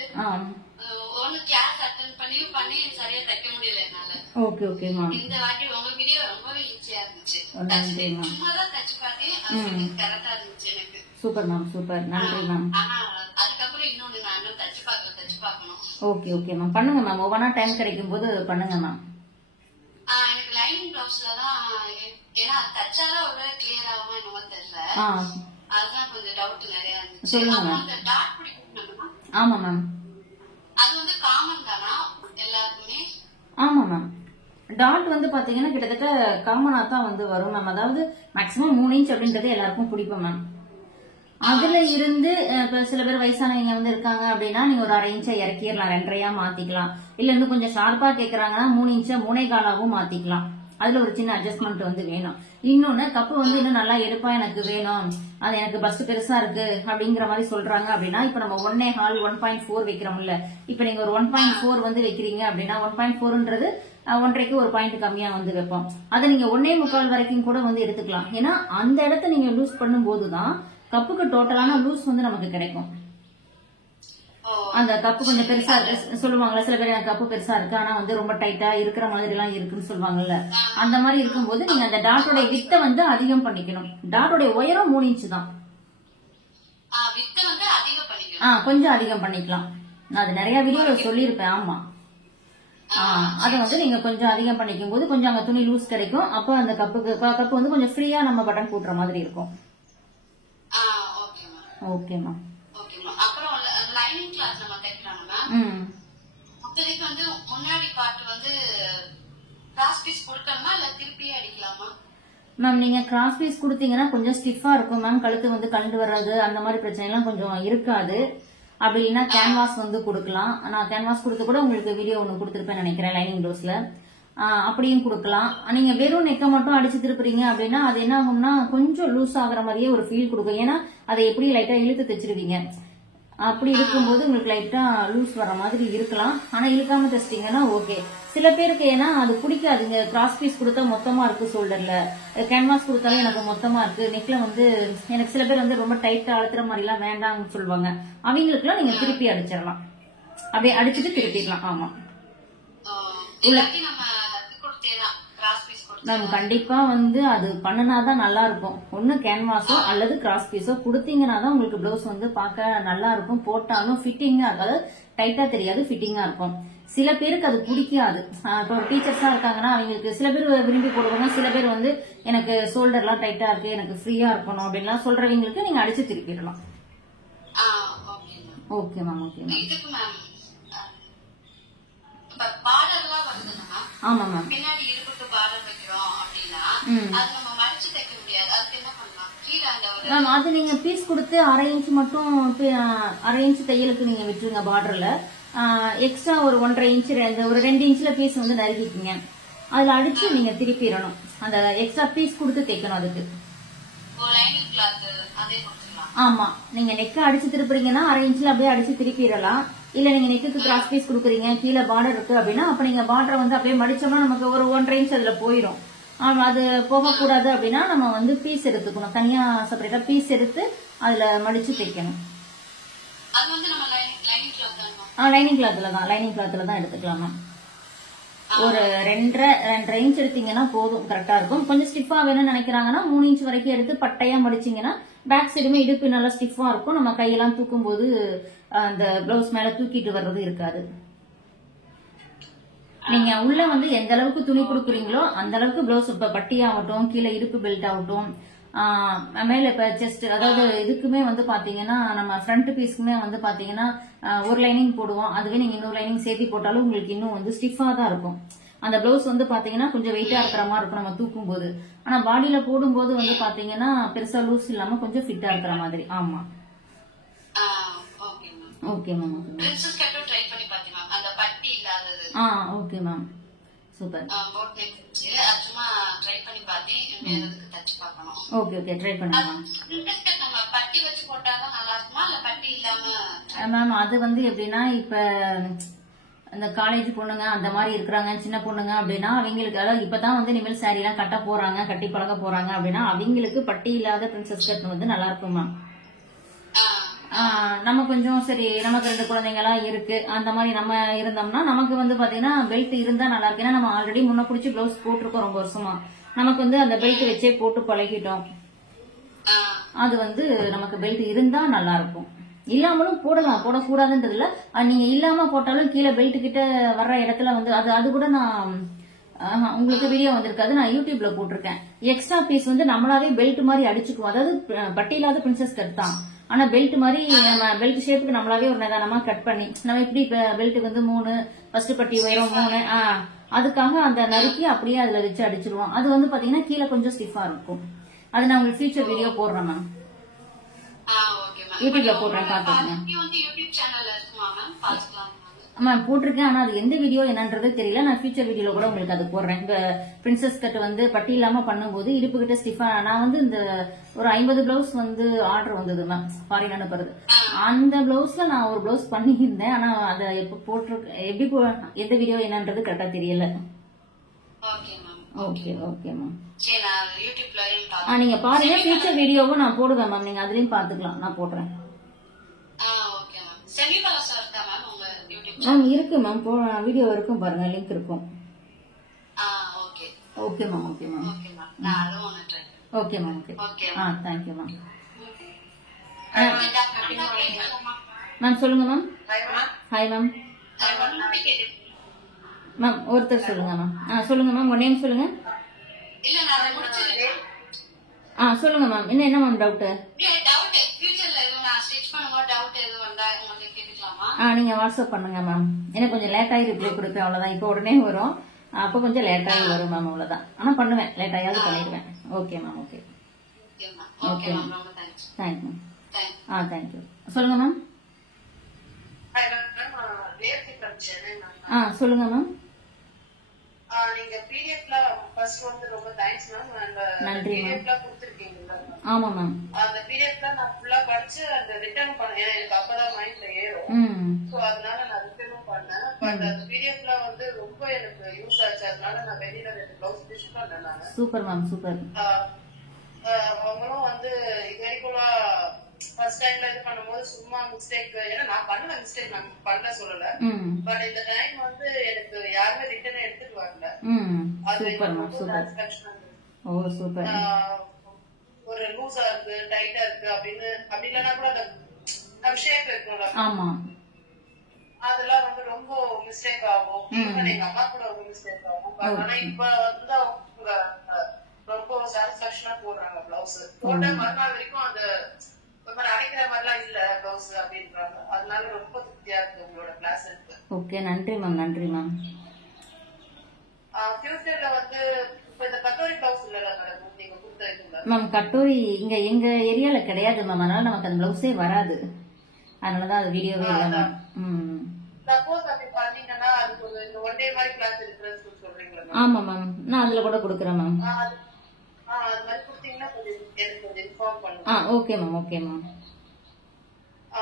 ஒன்னு கிளாஸ் அட்டெண்ட் பண்ணி சரியா தைக்க முடியல என்னால. Okay ma'am. இந்த வாட்டி உங்க வீடியோ ரொம்பவே ஈஸியா இருந்துச்சு. சும்மா தான் தச்சு பார்த்தேன், கரெக்டா இருந்துச்சு எனக்கு. Super ma'am, super. நன்றி மேம். ஆனா அது அதுக்கப்புறம் இன்னொன்னு நான் இன்னும் தச்சு பார்க்கணும். ஓகே ஓகே மேம், பண்ணுங்க மேம். ஒவ்வொன்றா டைம் கிடைக்கும் போது பண்ணுங்க மேம். எனக்கு லைனிங் பிளவுஸ்ல தான், ஏன்னா தச்சாதான் ஒரு கிளியர் ஆகுமா என்னமோ தெரியல, அதுதான் கொஞ்சம் டவுட் நிறைய இருந்துச்சு. சொல்லுங்க மேம். டாட் பிடிக்கும். ஆமா மேம். அது வந்து காமன் தானா எல்லாருக்குமே? ஆமா மேம். டாட் வந்து பாத்தீங்கன்னா கிட்டத்தட்ட காமனா தான் வந்து வரும் மேம். அதாவது மேக்ஸிமம் 3 இன்ச் அப்படின்றது எல்லாருக்கும் பிடிக்கும் மேம். அதுல இருந்து இப்ப சில பேர் வயசானவங்க வந்து இருக்காங்க அப்படின்னா நீங்க ஒரு 1/2 இன்ச்சா இறக்கிடலாம், 2.5 மாத்திக்கலாம். இல்ல இன்னும் கொஞ்சம் ஷார்ப்பா கேக்குறாங்கன்னா 3 இன்ச்சா 3.25 மாத்திக்கலாம். அதுல ஒரு சின்ன அட்ஜஸ்ட்மெண்ட் வந்து வேணும். இன்னொன்னு கப்பு வந்து இன்னும் நல்லா எடுப்பா எனக்கு வேணும், அது எனக்கு பஸ்ட் பெருசா இருக்கு அப்படிங்கிற மாதிரி சொல்றாங்க அப்படின்னா, இப்ப நம்ம 1.25 1.4 வைக்கிறோம்ல, இப்ப நீங்க ஒரு 1.4 வந்து வைக்கிறீங்க அப்படின்னா 1.4ன்றது 1.5க்கு ஒரு பாயிண்ட் கம்மியா வந்து வைப்போம். அதை நீங்க 1.25 வரைக்கும் கூட வந்து எடுத்துக்கலாம். ஏன்னா அந்த இடத்த நீங்க லூஸ் பண்ணும் போதுதான் கப்புக்கு டோட்டலான லூஸ் வந்து நமக்கு கிடைக்கும். அந்த கப்பு கொஞ்சம் பெருசா இருக்கு சொல்லுவாங்கல்ல, சில பேர் எனக்கு கப்பு பெருசா இருக்கு ஆனா வந்து ரொம்ப டைட்டா இருக்கிற மாதிரி எல்லாம் இருக்குன்னு சொல்லுவாங்கல்ல, அந்த மாதிரி இருக்கும்போது நீங்க அந்த டாட்டோட வித்தை வந்து அதிகம் பண்ணிக்கணும். டாட்டோட உயரம் 3 இன்ச் தான், கொஞ்சம் அதிகம் பண்ணிக்கலாம். நான் அது நிறைய வீடியோல சொல்லியிருப்பேன். ஆமா, அதை வந்து நீங்க கொஞ்சம் அதிகம் பண்ணிக்கும் போது கொஞ்சம் அங்க துணி லூஸ் கிடைக்கும். அப்போ அந்த கப்பு வந்து கொஞ்சம் ஃப்ரீயா நம்ம பட்டன் போட்டுற மாதிரி இருக்கும். Okay ma'am. அப்புறம் லைனிங் கிளாஸ் நம்ம தைக்கலாமா? அதுக்கு வந்து முன்னாடி பார்ட் வந்து கிராஸ் பீஸ் கொடுக்கணுமா இல்ல திருப்பி அடிக்கலாமா? மேம் நீங்க கிராஸ் பீஸ் கொடுத்தீங்கன்னா கொஞ்சம் ஸ்டிஃபா இருக்கும் மேம். கழுத்து வந்து கழண்டு வர்றது அந்த மாதிரி பிரச்சனை எல்லாம் கொஞ்சம் இருக்காது. அப்படி இல்லைன்னா கேன்வாஸ் வந்து கொடுக்கலாம். நான் கேன்வாஸ் கொடுத்து கூட உங்களுக்கு வீடியோ ஒன்று கொடுத்துருப்பேன் நினைக்கிறேன் லைனிங் ப்ளவுஸ்ல. அப்படியும் கொடுக்கலாம். நீங்க வெறும் நெக்கை மட்டும் அடிச்சு திருப்புறீங்க அப்படின்னா அது என்ன ஆகும்னா கொஞ்சம் லூஸ் ஆகுற மாதிரியே ஒரு ஃபீல் கொடுக்கும். ஏன்னா அதை எப்படி லைட்டா இழுத்து தைச்சிருவீங்க. அப்படி இருக்கும்போது உங்களுக்கு லைட்டா லூஸ் வர மாதிரி இருக்கலாம். ஆனா இழுக்காம தைச்சிட்டீங்கன்னா ஓகே. சில பேருக்கு ஏன்னா அது பிடிக்காதுங்க. கிராஸ் பீஸ் கொடுத்தா மொத்தமா இருக்கு ஷோல்டர்ல, கேன்வாஸ் கொடுத்தாலும் எனக்கு மொத்தமா இருக்கு, நெக்ல வந்து எனக்கு சில பேர் வந்து ரொம்ப டைட்டா அழுத்துற மாதிரி எல்லாம் வேண்டாம்னு சொல்லுவாங்க. அவங்களுக்கு எல்லாம் நீங்க திருப்பி அடிச்சிடலாம், அப்படியே அடிச்சுட்டு திருப்பிடலாம். ஆமா மேம், கண்டிப்பா வந்து அது பண்ணினாதான் நல்லா இருக்கும். ஒண்ணு கேன்வாஸோ அல்லது கிராஸ் பீஸோ கொடுத்தீங்கன்னா தான் உங்களுக்கு பிளவுஸ் வந்து பார்க்க நல்லா இருக்கும். போட்டாலும் ஃபிட்டிங்கா, அதாவது டைட்டா தெரியாது, ஃபிட்டிங்கா இருக்கும். சில பேருக்கு அது பிடிக்காது. இப்போ டீச்சர்ஸா இருக்காங்கன்னா அவங்களுக்கு சில பேர் விரும்பி போடுவாங்க. சில பேர் வந்து எனக்கு ஷோல்டர்லாம் டைட்டா இருக்கு, எனக்கு ஃப்ரீயா இருக்கணும் அப்படின்லாம் சொல்றவங்களுக்கு நீங்க அடிச்சு திருப்பிடலாம். Okay ma'am. Okay ma'am. ஆமா மேம். மேம் அது நீங்க பீஸ் கொடுத்து 1/2 இன்ச் மட்டும் 1/2 இன்ச் தையலுக்கு நீங்க விட்டுருங்க. பார்டர்ல எக்ஸ்ட்ரா ஒரு 1.5 இன்ச் ஒரு 2 இன்ச்ல பீஸ் வந்து நறுக்கிக்கீங்க. அதுல அடிச்சு நீங்க திருப்பிடணும். அந்த எக்ஸ்ட்ரா பீஸ் கொடுத்து தைக்கணும் அதுக்கு. ஆமா, நீங்க நெக்க அடிச்சு திருப்புறீங்கன்னா 1/2 இன்ச்ல அப்படியே அடிச்சு திருப்பிடலாம். இல்ல நீங்க நெக்குக்கு கிராஸ் பீஸ் கொடுக்குறீங்க, கீழே பார்டர் இருக்கு அப்படின்னா அப்ப நீங்க பார்டரை வந்து அப்படியே மடிச்சோம்னா நமக்கு ஒரு 1.5 இன்ச் அதுல போயிடும். அது போகக்கூடாது அப்படின்னா நம்ம வந்து பீஸ் எடுத்துக்கணும், தனியா செப்பரேட்டா பீஸ் எடுத்து அதுல மடிச்சு தைக்கணும். லைனிங் கிளாத்ல தான் எடுத்துக்கலாம் மேம். ஒரு 2.5 இன்ச் எடுத்தீங்கன்னா போதும், கரெக்டா இருக்கும். கொஞ்சம் ஸ்டிஃபா வேணும்னு நினைக்கிறாங்கன்னா 3 இன்ச் வரைக்கும் எடுத்து பட்டையா மடிச்சீங்கன்னா பேக் சைடுமே இடுப்பு நல்லா ஸ்டிஃபா இருக்கும். நம்ம கையெல்லாம் தூக்கும் போது அந்த பிளவுஸ் மேல தூக்கிட்டு வர்றது இருக்காது. நீங்க உள்ள வந்து எந்த அளவுக்கு துணி கொடுக்குறீங்களோ அந்த அளவுக்கு பிளவுஸ், இப்ப பட்டி ஆகட்டும், கீழே இடுப்பு பெல்ட் ஆகட்டும், மேல இப்ப செஸ்ட், அதாவது இதுக்குமே வந்து பாத்தீங்கன்னா நம்ம ஃப்ரண்ட் பீஸ்க்குமே வந்து பாத்தீங்கன்னா ஒரு லைனிங் போடுவோம். அதுவே நீங்க இன்னொரு லைனிங் சேர்த்து போட்டாலும் உங்களுக்கு இன்னும் வந்து ஸ்டிஃபா தான் இருக்கும். அந்த பிளவுஸ் வந்து பாத்தீங்கன்னா கொஞ்சம் வெயிட்டா இருக்கிற மாதிரி இருக்கும் நம்ம தூக்கும் போது. ஆனா பாடியில போடும்போது வந்து பாத்தீங்கன்னா பெருசா லூஸ் இல்லாம கொஞ்சம் ஃபிட்டா இருக்கிற மாதிரி. ஆமா, okay ma'am. Okay ma'am, super. Okay okay, try பண்ணுங்க மேம். அது வந்து எப்படின்னா இப்ப இந்த காலேஜ் பொண்ணுங்க அந்த மாதிரி இருக்கிறாங்க, சின்ன பொண்ணுங்க அப்படின்னா அவங்களுக்கு, அதாவது இப்பதான் வந்து இனிமேல் சாரி எல்லாம் கட்ட போறாங்க, கட்டி பழக போறாங்க அப்படின்னா அவங்களுக்கு பட்டி இல்லாத பிரின்சஸ் கட் வந்து நல்லா இருக்கும் மேம். நம்ம கொஞ்சம் சரி, நமக்கு 2 குழந்தைங்க எல்லாம் இருக்கு, அந்த மாதிரி நம்ம இருந்தோம்னா நமக்கு வந்து பாத்தீங்கன்னா பெல்ட் இருந்தா நல்லா இருக்கு. ஏன்னா நம்ம ஆல்ரெடி முன்ன பிடிச்சி பிளவுஸ் போட்டிருக்கோம் ரொம்ப வருஷமா, நமக்கு வந்து அந்த பெல்ட் வச்சே போட்டு பழகிட்டோம். அது வந்து நமக்கு பெல்ட் இருந்தா நல்லா இருக்கும். இல்லாமலும் போடலாம், போடக்கூடாதுன்றதுல நீங்க இல்லாம போட்டாலும் கீழே பெல்ட் கிட்ட வர்ற இடத்துல வந்து அது கூட நான் உங்களுக்கு வீடியோ வந்திருக்காது, நான் யூடியூப்ல போட்டிருக்கேன். எக்ஸ்ட்ரா பீஸ் வந்து நம்மளாவே பெல்ட் மாதிரி அடிச்சுக்குவோம். அதாவது பட்டி இல்லாத பிரின்சஸ் கட் தான், ஆனா பெல்ட் மாதிரி நம்ம பெல்ட் ஷேப்புக்கு நம்மளாவே ஒரு நிதானமா கட் பண்ணி நம்ம இப்படி பெல்ட்டுக்கு வந்து 3 ஃபர்ஸ்ட் பட்டி உயரம் 3 அதுக்காக அந்த நறுக்கி அப்படியே அதுல வச்சு அடிச்சிருவோம். அது வந்து பாத்தீங்கன்னா கீழே கொஞ்சம் ஸ்டிஃபா இருக்கும். அது நான் உங்களுக்கு ஃபியூச்சர் வீடியோ போடுறேன் மேம், யூடியூப்ல போடுறேன், பாத்துக்கோங்க மேம். போட்டிருக்கேன், ஆனா அது எந்த வீடியோ என்னன்றது தெரியல. நான் ஃபியூச்சர் வீடியோல கூட உங்களுக்கு அது போடுறேன். இந்த பிரின்சஸ் கட் வந்து பட்டி இல்லாம பண்ணும்போது இடுப்பு கிட்ட ஸ்டிஃபா நான் வந்து இந்த ஒரு 50 பிளவுஸ் வந்து ஆர்டர் வந்தது மேம், ஃபாரின் அனுப்புறது. அந்த பிளவுஸ்ல நான் ஒரு பிளவுஸ் பண்ணியிருந்தேன், ஆனா அதை எப்ப போட்டிருக்கேன் எப்படி எந்த வீடியோ என்னன்றது கரெக்டா தெரியல. ஓகே ஓகே மேம், நீங்க பாருங்க. ஃபியூச்சர் வீடியோவும் நான் போடுவேன் மேம், நீங்க அதுலயும் பாத்துக்கலாம், நான் போடுறேன் மேம். இருக்கு மேம், வீடியோ இருக்கும் பாருங்க, லிங்க் இருக்கும். Okay ma'am, okay ma'am, okay ma'am, okay. Thank you ma'am. Ma'am சொல்லுங்க மேம். Hi ma'am. மேம் ஒருத்தர் சொல்லுங்க மேம். சொல்லுங்க மேம், உங்க நேம் சொல்லுங்க. சொல்லுங்க மேம். என்ன மேம் டவுட்? நீங்க வாட்ஸ்அப் பண்ணுங்க மேம். எனக்கு கொஞ்சம் லேட் ஆகி ரிப்ளை கொடுப்பேன், அவ்வளவுதான். இப்போ உடனே வரும், அப்ப கொஞ்சம் லேட் ஆகி வரும் மேம், அவ்வளவுதான். ஆனா பண்ணுவேன், லேட் ஆகியாவது பண்ணிடுவேன். Okay ma'am, okay okay ma'am, thank you ma'am. Thank you. சொல்லுங்க மேம். சொல்லுங்க மேம். நீங்க பிடிஎஃப்ல ஃபர்ஸ்ட் வந்து ரொம்ப தேங்க்ஸ் மேம். அந்த பிடிஎஃப்ல கொடுத்திருக்கீங்க. ஆமா மேம். அந்த பிடிஎஃப்ல நான் ஃபுல்லா படிச்சு அந்த ரிட்டர்ன் பண்ணேன். எனக்கு அப்பதான் மைண்ட்ல ஏறும். சோ அதனால நான் ரிட்டர்ன் பண்ணேன். பட் அந்த பிடிஎஃப்ல வந்து ரொம்ப எனக்கு யூஸ் ஆச்சு. அதனால நான் வெளியில 2 பிளவுஸ் ஸ்டிச் பண்ணேன் நான். Super ma'am, super. அவங்களும் வந்து இது வரைக்கும் ஃபர்ஸ்ட் டைம்ல இது பண்ணும்போது சும்மா மிஸ்டேக், ஏன்னா நான் பண்ண மிஸ்டேக் நான் பண்ண சொல்லல. பட் இந்த டைம் வந்து எனக்கு யாருமே ரிட்டர்ன் எடுத்துட்டு வரல. Super ma'am, super. Oh super. ஒரு லூஸா இருக்கு, டைட்டா இருக்கு அப்படின்னு அப்படி இல்லைன்னா கூட அந்த ஷேப் இருக்கும்ல, ஆமா, அதெல்லாம் வந்து ரொம்ப மிஸ்டேக் ஆகும். எங்க அம்மா கூட ஒரு மிஸ்டேக் ஆகும். ஆனா இப்ப வந்து அவங்க ரொம்ப சாட்டிஸ்பாக்சனா போடுறாங்க பிளவுஸ். போட்ட மறுநாள் வரைக்கும் அந்த அரைக்கிற மாதிரிலாம் இல்ல பிளவுஸ் அப்படின்றாங்க. அதனால ரொம்ப திருப்தியா இருக்கு உங்களோட கிளாஸ் இருக்கு. ஓகே, நன்றி மேம், நன்றி மேம். ஃபியூச்சர்ல வந்து இந்த கட்டோரி பிளவுஸ் இல்ல நீங்க கொடுத்தா மேம்? கட்டோரி இங்க எங்க ஏரியால கிடையாது மேம், அதனால நமக்கு அந்த பிளவுஸே வராது. அதனாலதான் அது வீடியோவே இல்ல மேம். சப்போஸ் அப்படி பாத்தீங்கன்னா அதுக்கு ஒரு ஒன் டே மாதிரி கிளாஸ் இருக்குன்னு சொல்றீங்களா? ஆமா மேம், நான் அதுல கூட கொடுக்குறேன் மேம். அது மாதிரி கொடுத்தீங்கன்னா எனக்கு கொஞ்சம் இன்ஃபார்ம் பண்ணுங்க. Okay ma'am, okay ma'am.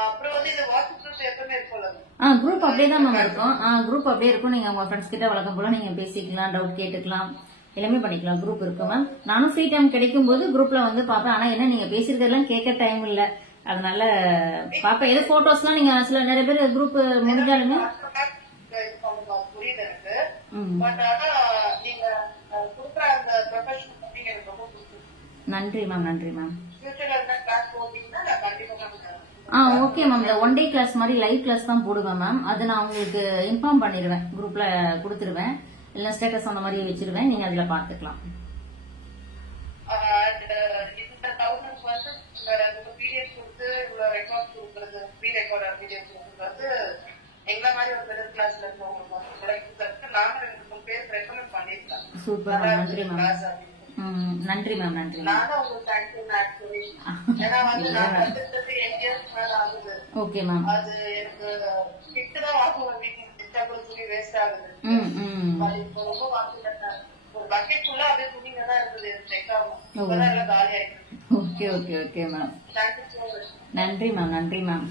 அப்புறம் வந்து இந்த வாட்ஸ்அப் குரூப் எப்பவுமே இருக்கும்ல? குரூப் அப்படியே தான் மேம் இருக்கும். குரூப் அப்படியே இருக்கும். நீங்க உங்க ஃப்ரெண்ட்ஸ் கிட்ட வழக்கம் போல நீங்க பேசிக்கலாம், டவுட் கேட்டுக்கலாம், எல்லாமே பண்ணிக்கலாம். குரூப் இருக்கு மேம். நானும் ஃப்ரீ டைம் கிடைக்கும் போது குரூப்ல வந்து பாப்பேன். ஆனா என்ன நீங்க பேசிருக்கிறதெல்லாம் கேட்க டைம் இல்ல, அதனால பாப்பேன். ஏதோ போட்டோஸ்லாம் நீங்க சில நிறைய பேர் குரூப் முடிஞ்சாலுமே புரியுது எனக்கு. பட் ஆனா நீங்க கொடுக்குற அந்த ப்ரொஃபஷனல் எனக்கு ரொம்ப பிடிக்கும். நன்றி மேம், நன்றி மேம். ஃபியூச்சர்ல இருந்த கிளாஸ் போட்டீங்கன்னா நான் கண்டிப்பா ஓகே மேம். இந்த ஒன் டே கிளாஸ் மாதிரி லைவ் கிளாஸ் தான் போடுவேன் மேம். அது நான் உங்களுக்கு இன்ஃபார்ம் பண்ணிடுவேன், குரூப்ல கொடுத்துருவேன், இல்ல ஸ்டேட்டஸ் அந்த மாதிரி வச்சிருவேன், நீங்க அதுல பாத்துக்கலாம். பிடிஎஃப் கொடுத்து இவ்வளவு ரெக்கார்ட் கொடுக்கறது, ப்ரீ ரெக்கார்ட் பிடிஎஃப் கொடுக்கறது எங்களை மாதிரி ஒரு மிடில் கிளாஸ்ல இருக்கவங்களுக்கு நானும் 2-3 பேர் ரெக்கமெண்ட் பண்ணிருக்கேன். சூப்பர் மேம், நன்றி மேம். நன்றி மேம், நன்றி. நானும் உங்களுக்கு தேங்க்யூ ஆக்சுவலி. ஏன்னா வந்து நான் கத்துக்கிட்டது 8 இயர்ஸ் மேல ஆகுது. Okay ma'am. அது எனக்கு கிட்டதான் வாங்குவேன், வீட்டுக்கு திட்டங்கள் துணி வேஸ்ட் ஆகுது. இப்போ ரொம்ப வாங்கிட்டேன். ஒரு பக்கெட் ஃபுல்லா அப்படியே துணிங்க தான் இருக்குது, செக் ஆகும். இப்பதான் எல்லாம் காலி ஆயிடுச்சு. Okay okay okay ma'am. Thank you so much. நன்றி மேம், நன்றி ma'am.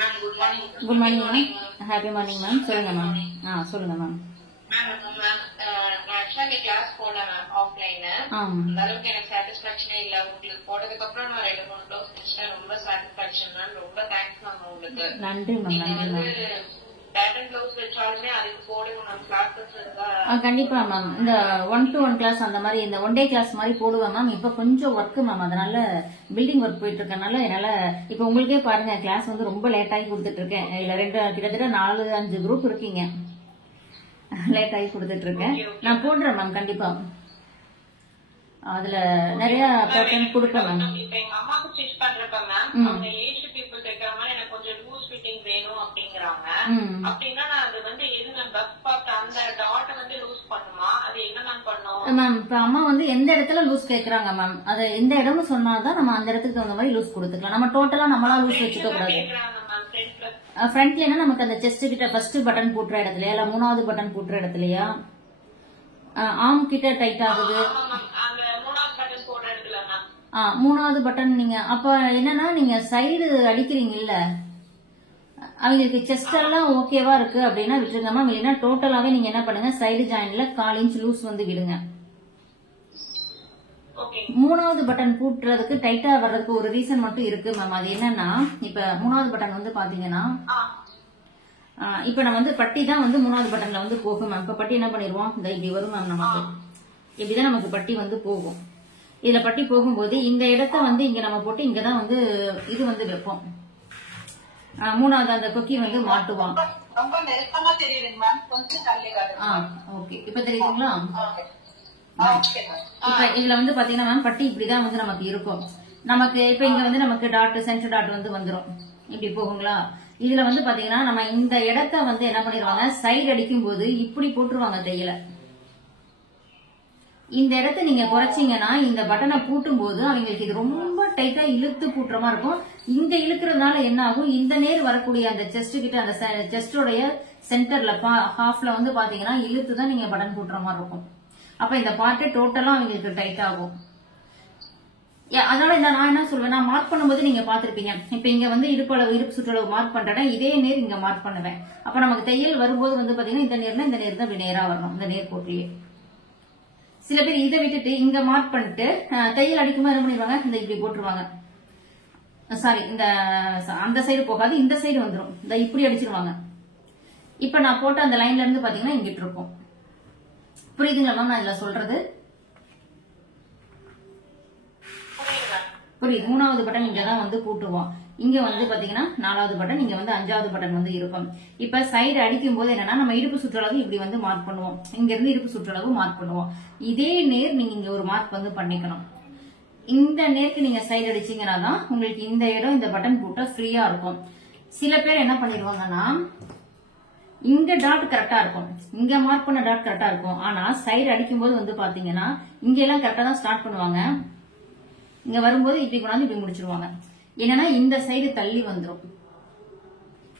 Ma'am good morning. Good morning ma'am. Happy morning ma'am. சொல்லுங்க மேம். சொல்லுங்க மேம். கிளாஸ் போனேன் மேம் ஆஃப்லைன். அந்த அளவுக்கு எனக்கு சாட்டிஸ்பாக்சனே இல்ல. உங்களுக்கு போட்டதுக்கு அப்புறம் நான் 2-3 பிளவுஸ் தைச்சேன். ரொம்ப சாட்டிஸ்பாக்சன் மேம். ரொம்ப தேங்க்ஸ் மேம் உங்களுக்கு. நன்றி மேம். நீங்க வந்து பேட்டர்ன் பிளவுஸ் வச்சாலுமே அதுக்கு போடுங்க மேம். கிளாஸஸ் இருக்கா? கண்டிப்பா மேம். இந்த 1-to-1 கிளாஸ் அந்த மாதிரி இந்த 1 day கிளாஸ் மாதிரி போடுவேன் மேம். இப்ப கொஞ்சம் ஒர்க் மேம், அதனால பில்டிங் ஒர்க் போயிட்டு இருக்கனால என்னால இப்ப உங்களுக்கே பாருங்க கிளாஸ் வந்து ரொம்ப லேட் ஆகி கொடுத்துட்டு இருக்கேன். இல்ல கிட்டத்தட்ட 4-5 குரூப் இருக்கீங்க, லேட் ஆகி கொடுத்துட்டு இருக்கேன். நான் போடுறேன் மேம் கண்டிப்பா. அதுல நிறைய பேட்டர்ன் கொடுப்பேன் மேம். இப்ப எங்க அம்மாக்கு ஸ்டிச் பண்றப்ப மேம் அவங்க ஏஜ் பீப்புள் தைக்கிற மாதிரி எனக்கு கொஞ்சம் லூஸ் ஃபிட்டிங் வேணும் அப்படிங்கறாங்க. அப்படின்னா நான் அது வந்து எது மேம் பஸ் பார்ட் அந்த டாட் வந்து லூஸ் பண்ணுமா? அது என்ன மேம் பண்ணும் மேம்? இப்ப அம்மா வந்து எந்த இடத்துல லூஸ் கேக்குறாங்க மேம், அது எந்த இடம்னு சொன்னாதான் நம்ம அந்த இடத்துக்கு தகுந்த மாதிரி லூஸ் கொடுத்துக்கலாம். நம்ம டோட்டலா நம்மளா லூஸ் வச்சுக்க கூடாது. ஃப்ரண்ட்லனா நமக்கு அந்த செஸ்ட் கிட்ட ஃபர்ஸ்ட் பட்டன் போட்டுற இடத்துலயா இல்ல 3வது பட்டன் போட்டுற இடத்துலயா, ஆர்ம் கிட்ட டைட் ஆகுது 3வது பட்டன். நீங்க அப்ப என்னன்னா நீங்க சைடு அடிக்கிறீங்க இல்ல, அவங்களுக்கு செஸ்ட் எல்லாம் ஓகேவா இருக்கு அப்படின்னா விட்டுருங்க மேம். இல்லைன்னா டோட்டலாவே நீங்க என்ன பண்ணுங்க, சைடு ஜாயின்ல 1/4 இன்ச் லூஸ் வந்து விடுங்க. 3வது பட்டன் பூட்டுறதுக்கு டைட்டா வர்றதுக்கு ஒரு ரீசன் மட்டும் இருக்கு மேம். அது என்னன்னா இப்ப 3வது பட்டன் வந்து பாத்தீங்கன்னா இப்ப நம்ம வந்து பட்டி தான் வந்து 3வது பட்டன்ல வந்து போகும் மேம். இப்ப பட்டி என்ன பண்ணிடுவோம், இந்த இப்படி வரும் மேம். நமக்கு இப்படிதான் நமக்கு பட்டி வந்து போகும். இதுல பட்டி போகும்போது இந்த இடத்த வந்து இங்க நம்ம போட்டு இங்கதான் வந்து இது வந்து வைப்போம். 3வது அந்த கொக்கி வந்து மாட்டுவான். ரொம்ப நெருக்கமா தெரியுதுங்க மேம், கொஞ்சம் தள்ளி காட்டுங்க. ஓகே, இப்ப தெரியுதுங்களா? இப்ப இதுல வந்து பாத்தீங்கன்னா மேம் பட்டி இப்படிதான் வந்து நமக்கு இருக்கும். நமக்கு இப்ப இங்க வந்து நமக்கு டாட் சென்டர் டாட் வந்து வந்துரும், இப்படி போகுங்களா? இதுல வந்து பாத்தீங்கன்னா நம்ம இந்த இடத்த வந்து என்ன பண்ணிடுவாங்க, சைடு அடிக்கும் போது இப்படி போட்டுருவாங்க தையல. இந்த இடத்த நீங்க குறைச்சிங்கன்னா இந்த பட்டனை பூட்டும் போது அவங்களுக்கு இது ரொம்ப டைட்டா இழுத்து பூட்டுற மாதிரி இருக்கும். இங்க இழுக்கிறதுனால என்ன ஆகும், இந்த நேர் வரக்கூடிய அந்த செஸ்ட் கிட்ட அந்த செஸ்டோடைய சென்டர்ல ஹாஃப்ல வந்து பாத்தீங்கன்னா இழுத்துதான் நீங்க பட்டன் பூட்டுற மாதிரி இருக்கும். அப்ப இந்த பார்ட்டே டோட்டலா அவங்களுக்கு டைட் ஆகும். அதனால நான் என்ன சொல்வேன், நான் மார்க் பண்ணும்போது நீங்க பாத்திருப்பீங்க. இப்ப இங்க வந்து இடுப்பு சுற்றளவு மார்க் பண்றேன், இதே நேர் இங்க மார்க் பண்ணுவேன். அப்ப நமக்கு தையல் வரும்போது வந்து பாத்தீங்கன்னா இந்த நேர்னா இந்த நேர் தான் இப்படி நேரா வரணும், இந்த நேர் கோட்டிலேயே. சில பேர் இதை விட்டுட்டு இங்க மார்க் பண்ணிட்டு தையல் அடிக்கும்போது என்ன பண்ணிடுவாங்க, இந்த இப்படி போட்டுருவாங்க. சாரி, இந்த அந்த சைடு போகாது, இந்த சைடு வந்துடும், இந்த இப்படி அடிச்சிருவாங்க. இப்ப நான் போட்ட அந்த லைன்ல இருந்து பாத்தீங்கன்னா இங்கிட்டு இருக்கும். புரியுதுங்களா மேம் நான் இதுல சொல்றது? புரியுது. 3வது பட்டன் இங்கதான் வந்து பூட்டுவோம். இங்க வந்து பாத்தீங்கன்னா 4வது பட்டன், இங்க வந்து 5வது பட்டன் வந்து இருக்கும். இப்ப சைடு அடிக்கும் போது என்னன்னா நம்ம இடுப்பு சுற்றளவு இப்படி வந்து மார்க் பண்ணுவோம், இங்க இருந்து இடுப்பு சுற்றளவு மார்க் பண்ணுவோம். இதே நேர் நீங்க இங்க ஒரு மார்க் வந்து பண்ணிக்கணும். இந்த நேருக்கு நீங்க சைடு அடிச்சீங்கன்னா தான் உங்களுக்கு இந்த இடம் இந்த பட்டன் போட்டா ஃப்ரீயா இருக்கும். சில பேர் என்ன பண்ணிடுவாங்கன்னா இங்க டாட் கரெக்டா இருக்கும், இங்க மார்க் பண்ண டாட் கரெக்டா இருக்கும். ஆனா சைடு அடிக்கும் போது வந்து பாத்தீங்கன்னா இங்க எல்லாம் கரெக்டா தான் ஸ்டார்ட் பண்ணுவாங்க. இங்க வரும்போது இப்படி கொண்டாந்து இப்படி முடிச்சிருவாங்க. என்னன்னா இந்த சைடு தள்ளி வந்துடும்.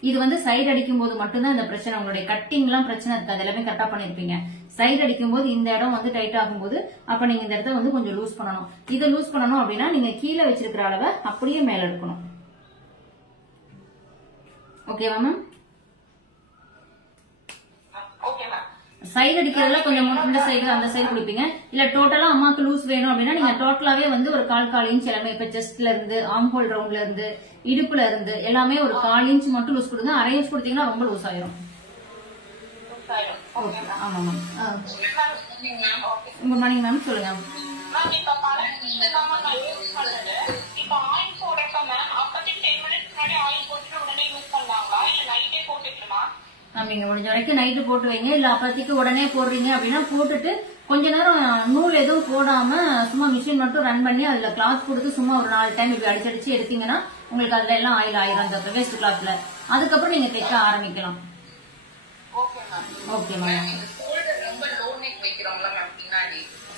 இது வந்து சைடு அடிக்கும் போது மட்டும்தான் இந்த பிரச்சனை. உங்களுடைய கட்டிங் எல்லாம் பிரச்சனை இருக்காது, எல்லாமே கரெக்டா பண்ணிருப்பீங்க. சைடு அடிக்கும் போது இந்த இடம் வந்து டைட் ஆகும் போது அப்ப நீங்க இந்த இடத்த வந்து கொஞ்சம் லூஸ் பண்ணணும். இதை லூஸ் பண்ணணும் அப்படின்னா நீங்க கீழே வச்சிருக்கிற அளவை அப்படியே மேல எடுக்கணும். ஓகேவா மேம்? சைடு அடிக்கிறதுல கொஞ்சம் இந்த சைடு அந்த சைடு குடிப்பீங்க. இல்ல டோட்டலா அம்மாக்கு லூஸ் வேணும் அப்படின்னா நீங்க டோட்டலாவே வந்து ஒரு 1/4 இன்ச் எல்லாமே, இப்ப செஸ்ட்ல இருந்து ஆர்ம் ஹோல் ரவுண்ட்ல இருந்து இடுப்புல இருந்து எல்லாமே ஒரு 1/4 இன்ச் மட்டும் லூஸ் கொடுங்க. 1/2 இன்ச் கொடுத்தீங்கன்னா ரொம்ப லூஸ் ஆயிரும். ஆமா மேம். குட் மார்னிங் மேம், சொல்லுங்க. நீங்க முடிஞ்ச வரைக்கும் நைட்டு போட்டு வைங்க. இல்ல அப்பத்திக்கு உடனே போடுறீங்க அப்படின்னா போட்டுட்டு கொஞ்ச நேரம் நூல் எதுவும் போடாம சும்மா மிஷின் மட்டும் ரன் பண்ணி அதுல கிளாத் கொடுத்து சும்மா ஒரு 4 டைம் இப்படி அடிச்சடிச்சு எடுத்தீங்கன்னா உங்களுக்கு அதுல எல்லாம் ஆயில் ஆயிரும் அந்த வேஸ்ட் கிளாத்ல. அதுக்கப்புறம் நீங்க தைக்க ஆரம்பிக்கலாம். Okay ma'am.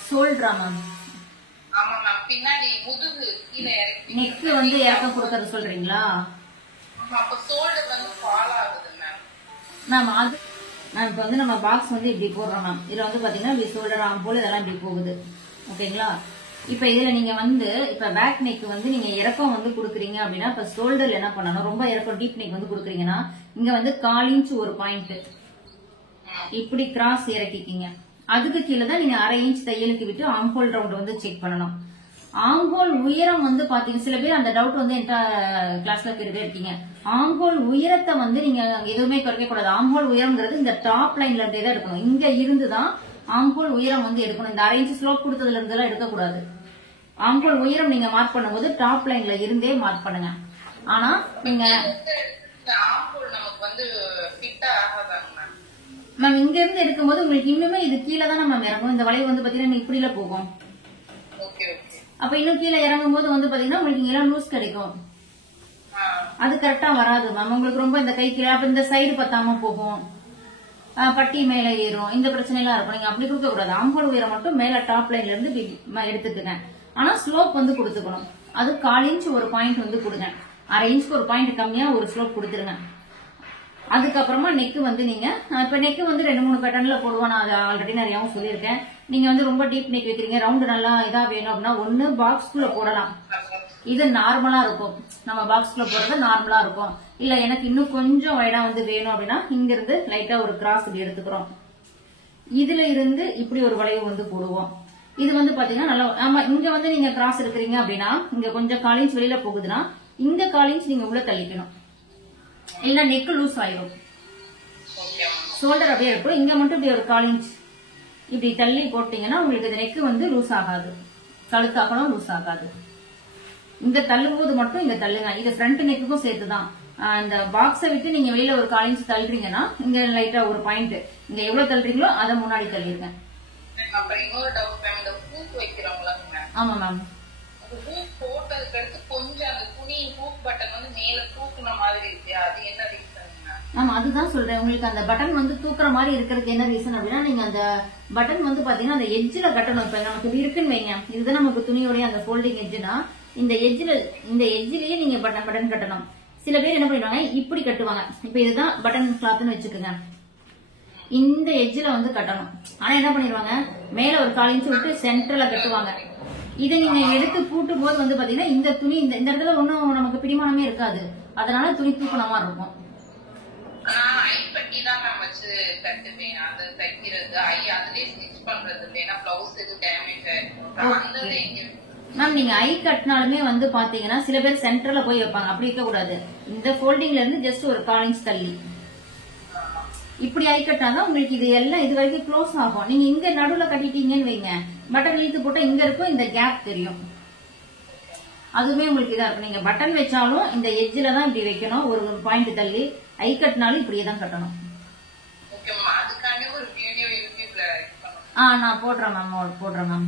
ஷோல்டரா மேம்? ஆமா மேம், பின்னாடி முதுகு கீழே நெக் வந்து இறக்கம் கொடுக்கறது சொல்றீங்களா? அப்ப ஷோல்டர் வந்து ஃபால் ஆகுது மேம். அது மேம் இப்ப வந்து நம்ம பாக்ஸ் வந்து இப்படி போடுறோம் மேம். இதுல வந்து பாத்தீங்கன்னா இப்படி ஷோல்டர் ஆம் போல இதெல்லாம் இப்படி போகுது. ஓகேங்களா? இப்ப இதுல நீங்க வந்து இப்ப பேக் நெக் வந்து நீங்க இறக்கம் வந்து குடுக்குறீங்க அப்படின்னா இப்ப ஷோல்டர்ல என்ன பண்ணணும், ரொம்ப இறக்கம் டீப் நெக் வந்து குடுக்குறீங்கன்னா இங்க வந்து 1/4 இன்ச் ஒரு பாயிண்ட் இப்படி கிராஸ் இறக்கிக்கிங்க. அதுக்கு கீழே தான் நீங்க 1/2 இன்ச் தையலுக்கு விட்டு ஆம் ஹோல் ரவுண்ட் வந்து செக் பண்ணணும். ஆம்ஹோல் உயரம் வந்து பாத்தீங்க, சில பேர் அந்த டவுட் வந்து என்கிட்ட கிளாஸ்ல கேட்டுட்டே இருக்கீங்க. ஆம்ஹோல் உயரத்தை வந்து நீங்க எதுவுமே குறைக்க கூடாது. ஆம்ஹோல் உயரம்ங்கிறது இந்த டாப் லைன்ல இருந்தே தான் எடுக்கணும். இங்க இருந்துதான் ஆம்ஹோல் உயரம் வந்து எடுக்கணும். இந்த 1/2 இன்ச் ஸ்லோப் கொடுத்ததுல இருந்து எல்லாம் எடுக்கக்கூடாது. ஆம்ஹோல் உயரம் நீங்க மார்க் பண்ணும்போது டாப் லைன்ல இருந்தே மார்க் பண்ணுங்க. ஆனா நீங்க மேம் இங்க இருந்து எடுக்கும்போது உங்களுக்கு இன்னுமே இது கீழே தான் மேம் இறங்கும். இந்த வளைவு வந்து பாத்தீங்கன்னா இப்படில போகும். அப்ப இன்னும் கீழே இறங்கும் போது வந்து பாத்தீங்கன்னா உங்களுக்கு இங்க எல்லாம் லூஸ் கிடைக்கும். அது கரெக்டா வராது மேம். உங்களுக்கு ரொம்ப இந்த கை கீழே அப்ப இந்த சைடு பத்தாம போகும், பட்டி மேல ஏறும், இந்த பிரச்சனை எல்லாம் இருக்கும். நீங்க அப்படி கொடுக்க கூடாது. ஆம்ஹோல் உயரம் மட்டும் மேல டாப் லைன்ல இருந்து எடுத்துக்கங்க. ஆனா ஸ்லோப் வந்து கொடுத்துக்கணும். அது 1/4 இன்ச் ஒரு பாயிண்ட் வந்து கொடுங்க. 1/2 இன்ச்சுக்கு ஒரு பாயிண்ட் கம்மியா ஒரு ஸ்லோப் கொடுத்துருங்க. அதுக்கப்புறமா நெக் வந்து நீங்க இப்ப நெக் வந்து 2-3 பேட்டர்ன்ல போடுவோம். நான் அதை ஆல்ரெடி நிறையாவும் சொல்லியிருக்கேன். நீங்க வந்து ரொம்ப டீப் நெக் வைக்கிறீங்க, ரவுண்ட் நல்லா இதா வேணும் அப்படின்னா ஒண்ணு பாக்ஸ்குள்ள போடலாம். இது நார்மலா இருக்கும். நம்ம பாக்ஸ்குள்ள போடுறது நார்மலா இருக்கும். இல்ல எனக்கு இன்னும் கொஞ்சம் வைடா வந்து வேணும் அப்படின்னா இங்க இருந்து லைட்டா ஒரு கிராஸ் இப்படி எடுத்துக்கிறோம். இதுல இருந்து இப்படி ஒரு வளைவு வந்து போடுவோம். இது வந்து பாத்தீங்கன்னா நல்லா ஆமா. இங்க வந்து நீங்க கிராஸ் எடுக்கிறீங்க அப்படின்னா இங்க கொஞ்சம் 1/4 இன்ச் வெளியில போகுதுன்னா இந்த 1/4 இன்ச் நீங்க உள்ள தள்ளிக்கணும். இல்ல நெக் லூஸ் ஆயிடும். ஷோல்டர் அப்படியே இருக்கும். இங்க மட்டும் இப்படி ஒரு 1/4 இன்ச் இப்படி தள்ளி போட்டீங்கன்னா உங்களுக்கு இந்த நெக் வந்து லூஸ் ஆகாது, கழுத்தாக்கணும் லூஸ் ஆகாது. இந்த தள்ளும் போது மட்டும் இங்க தள்ளுங்க. இது ஃப்ரண்ட் நெக்குக்கும் சேர்த்துதான். இந்த பாக்ஸை விட்டு நீங்க வெளியில ஒரு 1/4 இன்ச் தள்ளுறீங்கன்னா இங்க லைட்டா ஒரு பாயிண்ட் இங்க எவ்வளவு தள்ளுறீங்களோ அதை முன்னாடி தள்ளிருங்க. ஆமா மேம். ஆமா அதுதான் சொல்றேன். உங்களுக்கு அந்த பட்டன் வந்து தூக்குற மாதிரி இருக்கிறதுக்கு என்ன ரீசன் அப்படின்னா நீங்க அந்த பட்டன் வந்து பாத்தீங்கன்னா அந்த எட்ஜ்ல கட்டணும். இப்ப நமக்கு இது இருக்குன்னு வைங்க, இதுதான் நமக்கு துணியோடைய அந்த ஃபோல்டிங் எட்ஜ்னா இந்த எட்ஜ்லயே நீங்க பட்டன் கட்டணும். சில பேர் என்ன பண்ணுவாங்க இப்படி கட்டுவாங்க. இப்ப இதுதான் பட்டன் கிளாத்னு வச்சுக்கோங்க, இந்த எட்ஜ்ல வந்து கட்டணும். ஆனா என்ன பண்ணிடுவாங்க மேல ஒரு 1/4 இன்ச் விட்டு சென்டர்ல கட்டுவாங்க. இதை நீங்க எடுத்து பூட்டும் போது வந்து பாத்தீங்கன்னா இந்த துணி இந்த இடத்துல ஒன்னும் நமக்கு பிடிமானமே இருக்காது. அதனால துணி தூக்கணமா இருக்கும். மேம் நீங்க ஐ கட்டினாலுமே வந்து பாத்தீங்கன்னா சில பேர் சென்டர்ல போய் வைப்பாங்க. அப்படி இருக்க கூடாது. இந்த ஃபோல்டிங்ல இருந்து ஜஸ்ட் ஒரு 1/4 இன்ச் தள்ளி இப்படி ஐ கட்டாதான் உங்களுக்கு இது எல்லாம் இது வரைக்கும் க்ளோஸ் ஆகும். நீங்க இங்க நடுவுல கட்டிட்டீங்கன்னு வைங்க, பட்டன் இழுத்து போட்டா இங்க இருக்கும் இந்த கேப் தெரியும். அதுவுமே உங்களுக்கு இதா இருக்கும். நீங்க பட்டன் வச்சாலும் இந்த எட்ஜ்ல தான் இப்படி வைக்கணும், ஒரு பாயிண்ட் தள்ளி. ஐ கட்டினாலும் இப்படியே தான் கட்டணும். நான் போடுறேன் மேம்.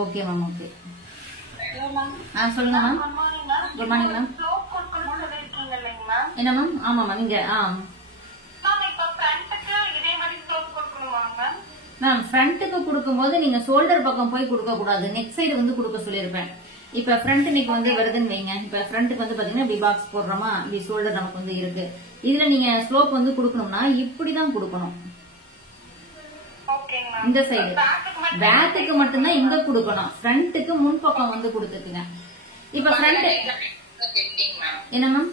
Okay ma'am. ஓகே சொல்லுங்க மேம். Good morning ma'am. என்ன மேம்? ஆமா மேம். இங்க மேம் ஃப்ரண்ட்டுக்கு கொடுக்கும்போது நீங்க ஷோல்டர் பக்கம் போய் கொடுக்க கூடாது, நெக் சைடு வந்து கொடுக்க சொல்லியிருப்பேன். இப்ப ஃப்ரண்ட் நெக் வந்து வருதுன்னு வைங்க, இப்ப ஃப்ரண்ட்டுக்கு வந்து பாத்தீங்கன்னா இப்படி பாக்ஸ் போடுறோமா, இப்படி ஷோல்டர் நமக்கு வந்து இருக்கு. இதுல நீங்க ஸ்லோப் வந்து கொடுக்கணும்னா இப்படிதான் கொடுக்கணும். இந்த சைடு பேக்குக்கு மட்டும்தான் இங்க கொடுக்கணும், ஃப்ரண்ட்டுக்கு முன்பக்கம் வந்து கொடுத்துக்குங்க. இப்ப ஃப்ரண்ட் என்ன மேம்?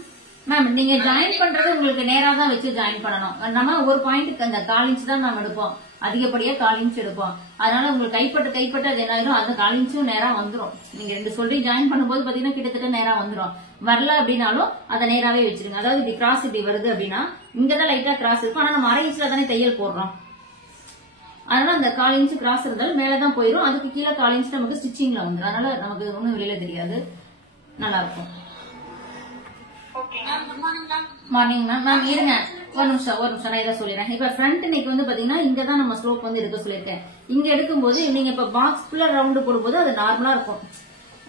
மேம் நீங்க ஜாயின் பண்றது உங்களுக்கு நேரா தான் வச்சு ஜாயின் பண்ணணும். நம்ம ஒரு பாயிண்ட்டுக்கு அந்த 1/4 இன்ச் தான் நாம எடுப்போம், அதிகப்படியா 1/4 இன்ச் எடுப்போம். அதனால உங்களுக்கு கைப்பட்டு அது என்ன ஆயிரும், அந்த 1/4 இன்ச்சும் நேரா வந்துடும். நீங்க 2 சொல்லி ஜாயின் பண்ணும்போது பாத்தீங்கன்னா கிட்டத்தட்ட நேரா வந்துடும். வரல அப்படின்னாலும் அதை நேராவே வச்சிருங்க. அதாவது இப்படி கிராஸ் இப்படி வருது அப்படின்னா இங்கதான் லைட்டா கிராஸ் இருக்கும். ஆனா நம்ம 1/2 இன்ச்ல தானே தையல் போடுறோம். அதனால அந்த 1/4 இன்ச் கிராஸ் இருந்தாலும் மேலதான் போயிடும். அதுக்கு கீழே 1/4 இன்ச் நமக்கு ஸ்டிச்சிங்ல வந்துடும். அதனால நமக்கு ஒன்னும் வெளியில தெரியாது, நல்லா இருக்கும். Morning ma'am. இருங்க ஒரு நிமிஷம் நான் இதை சொல்லிடுறேன். இப்ப ஃப்ரண்ட் நெக் வந்து பாத்தீங்கன்னா இங்கதான் நம்ம ஸ்லோப் வந்து எடுக்க சொல்லியிருக்கேன். இங்க எடுக்கும்போது நீங்க இப்ப பாக்ஸ் ஃபுல்லா ரவுண்டு போடும்போது அது நார்மலா இருக்கும்,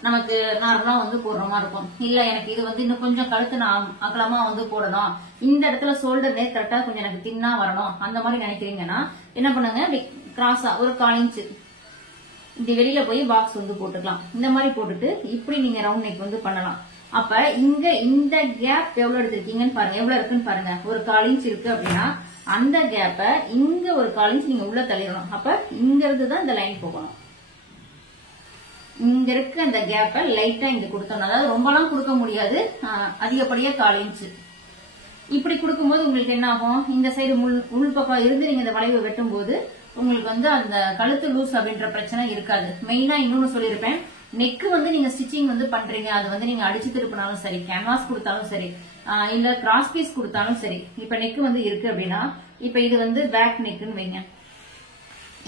நமக்கு நார்மலா வந்து போடுற மாதிரி இருக்கும். இல்ல எனக்கு இது வந்து இன்னும் கொஞ்சம் கழுத்து நான் அகலமா வந்து போடணும், இந்த இடத்துல ஷோல்டர் நெக் கரெக்டா கொஞ்சம் எனக்கு தின்னா வரணும், அந்த மாதிரி நினைக்கிறீங்கன்னா என்ன பண்ணுங்க, கிராஸா ஒரு 1/4 இன்ச் இப்படி வெளியில போய் பாக்ஸ் வந்து போட்டுக்கலாம். இந்த மாதிரி போட்டுட்டு இப்படி நீங்க ரவுண்ட் நெக் வந்து பண்ணலாம். அப்ப இங்க இந்த கேப் எவ்வளவு எடுத்திருக்கீங்கன்னு பாருங்க, எவ்வளவு இருக்குன்னு பாருங்க. ஒரு 1/4 இன்ச் இருக்கு அப்படின்னா அந்த கேப்ப இங்க ஒரு 1/4 இன்ச் நீங்க உள்ள தள்ளிடணும். அப்ப இங்க இருந்துதான் இந்த லைன் போகணும். இங்க இருக்க அந்த கேப்ப லைட்டா இங்க கொடுத்தோம். அதாவது ரொம்பலாம் கொடுக்க முடியாது, அதிகப்படியா 1/4 இன்ச் இப்படி கொடுக்கும்போது உங்களுக்கு என்ன ஆகும், இந்த சைடு உள் பக்கம் இருந்து நீங்க இந்த வளைவு வெட்டும் போது உங்களுக்கு வந்து அந்த கழுத்து லூஸ் அப்படின்ற பிரச்சனை இருக்காது. மெயினா இன்னொன்னு சொல்லியிருப்பேன், நெக்கு வந்து நீங்க ஸ்டிச்சிங் வந்து பண்றீங்க, அது வந்து நீங்க அடிச்சு திருப்பினாலும் சரி, கேன்வாஸ் கொடுத்தாலும் சரி, இல்ல கிராஸ் பீஸ் கொடுத்தாலும் சரி. இப்ப நெக்கு வந்து இருக்கு அப்படின்னா, இப்ப இது வந்து பேக் நெக்குன்னு வைங்க.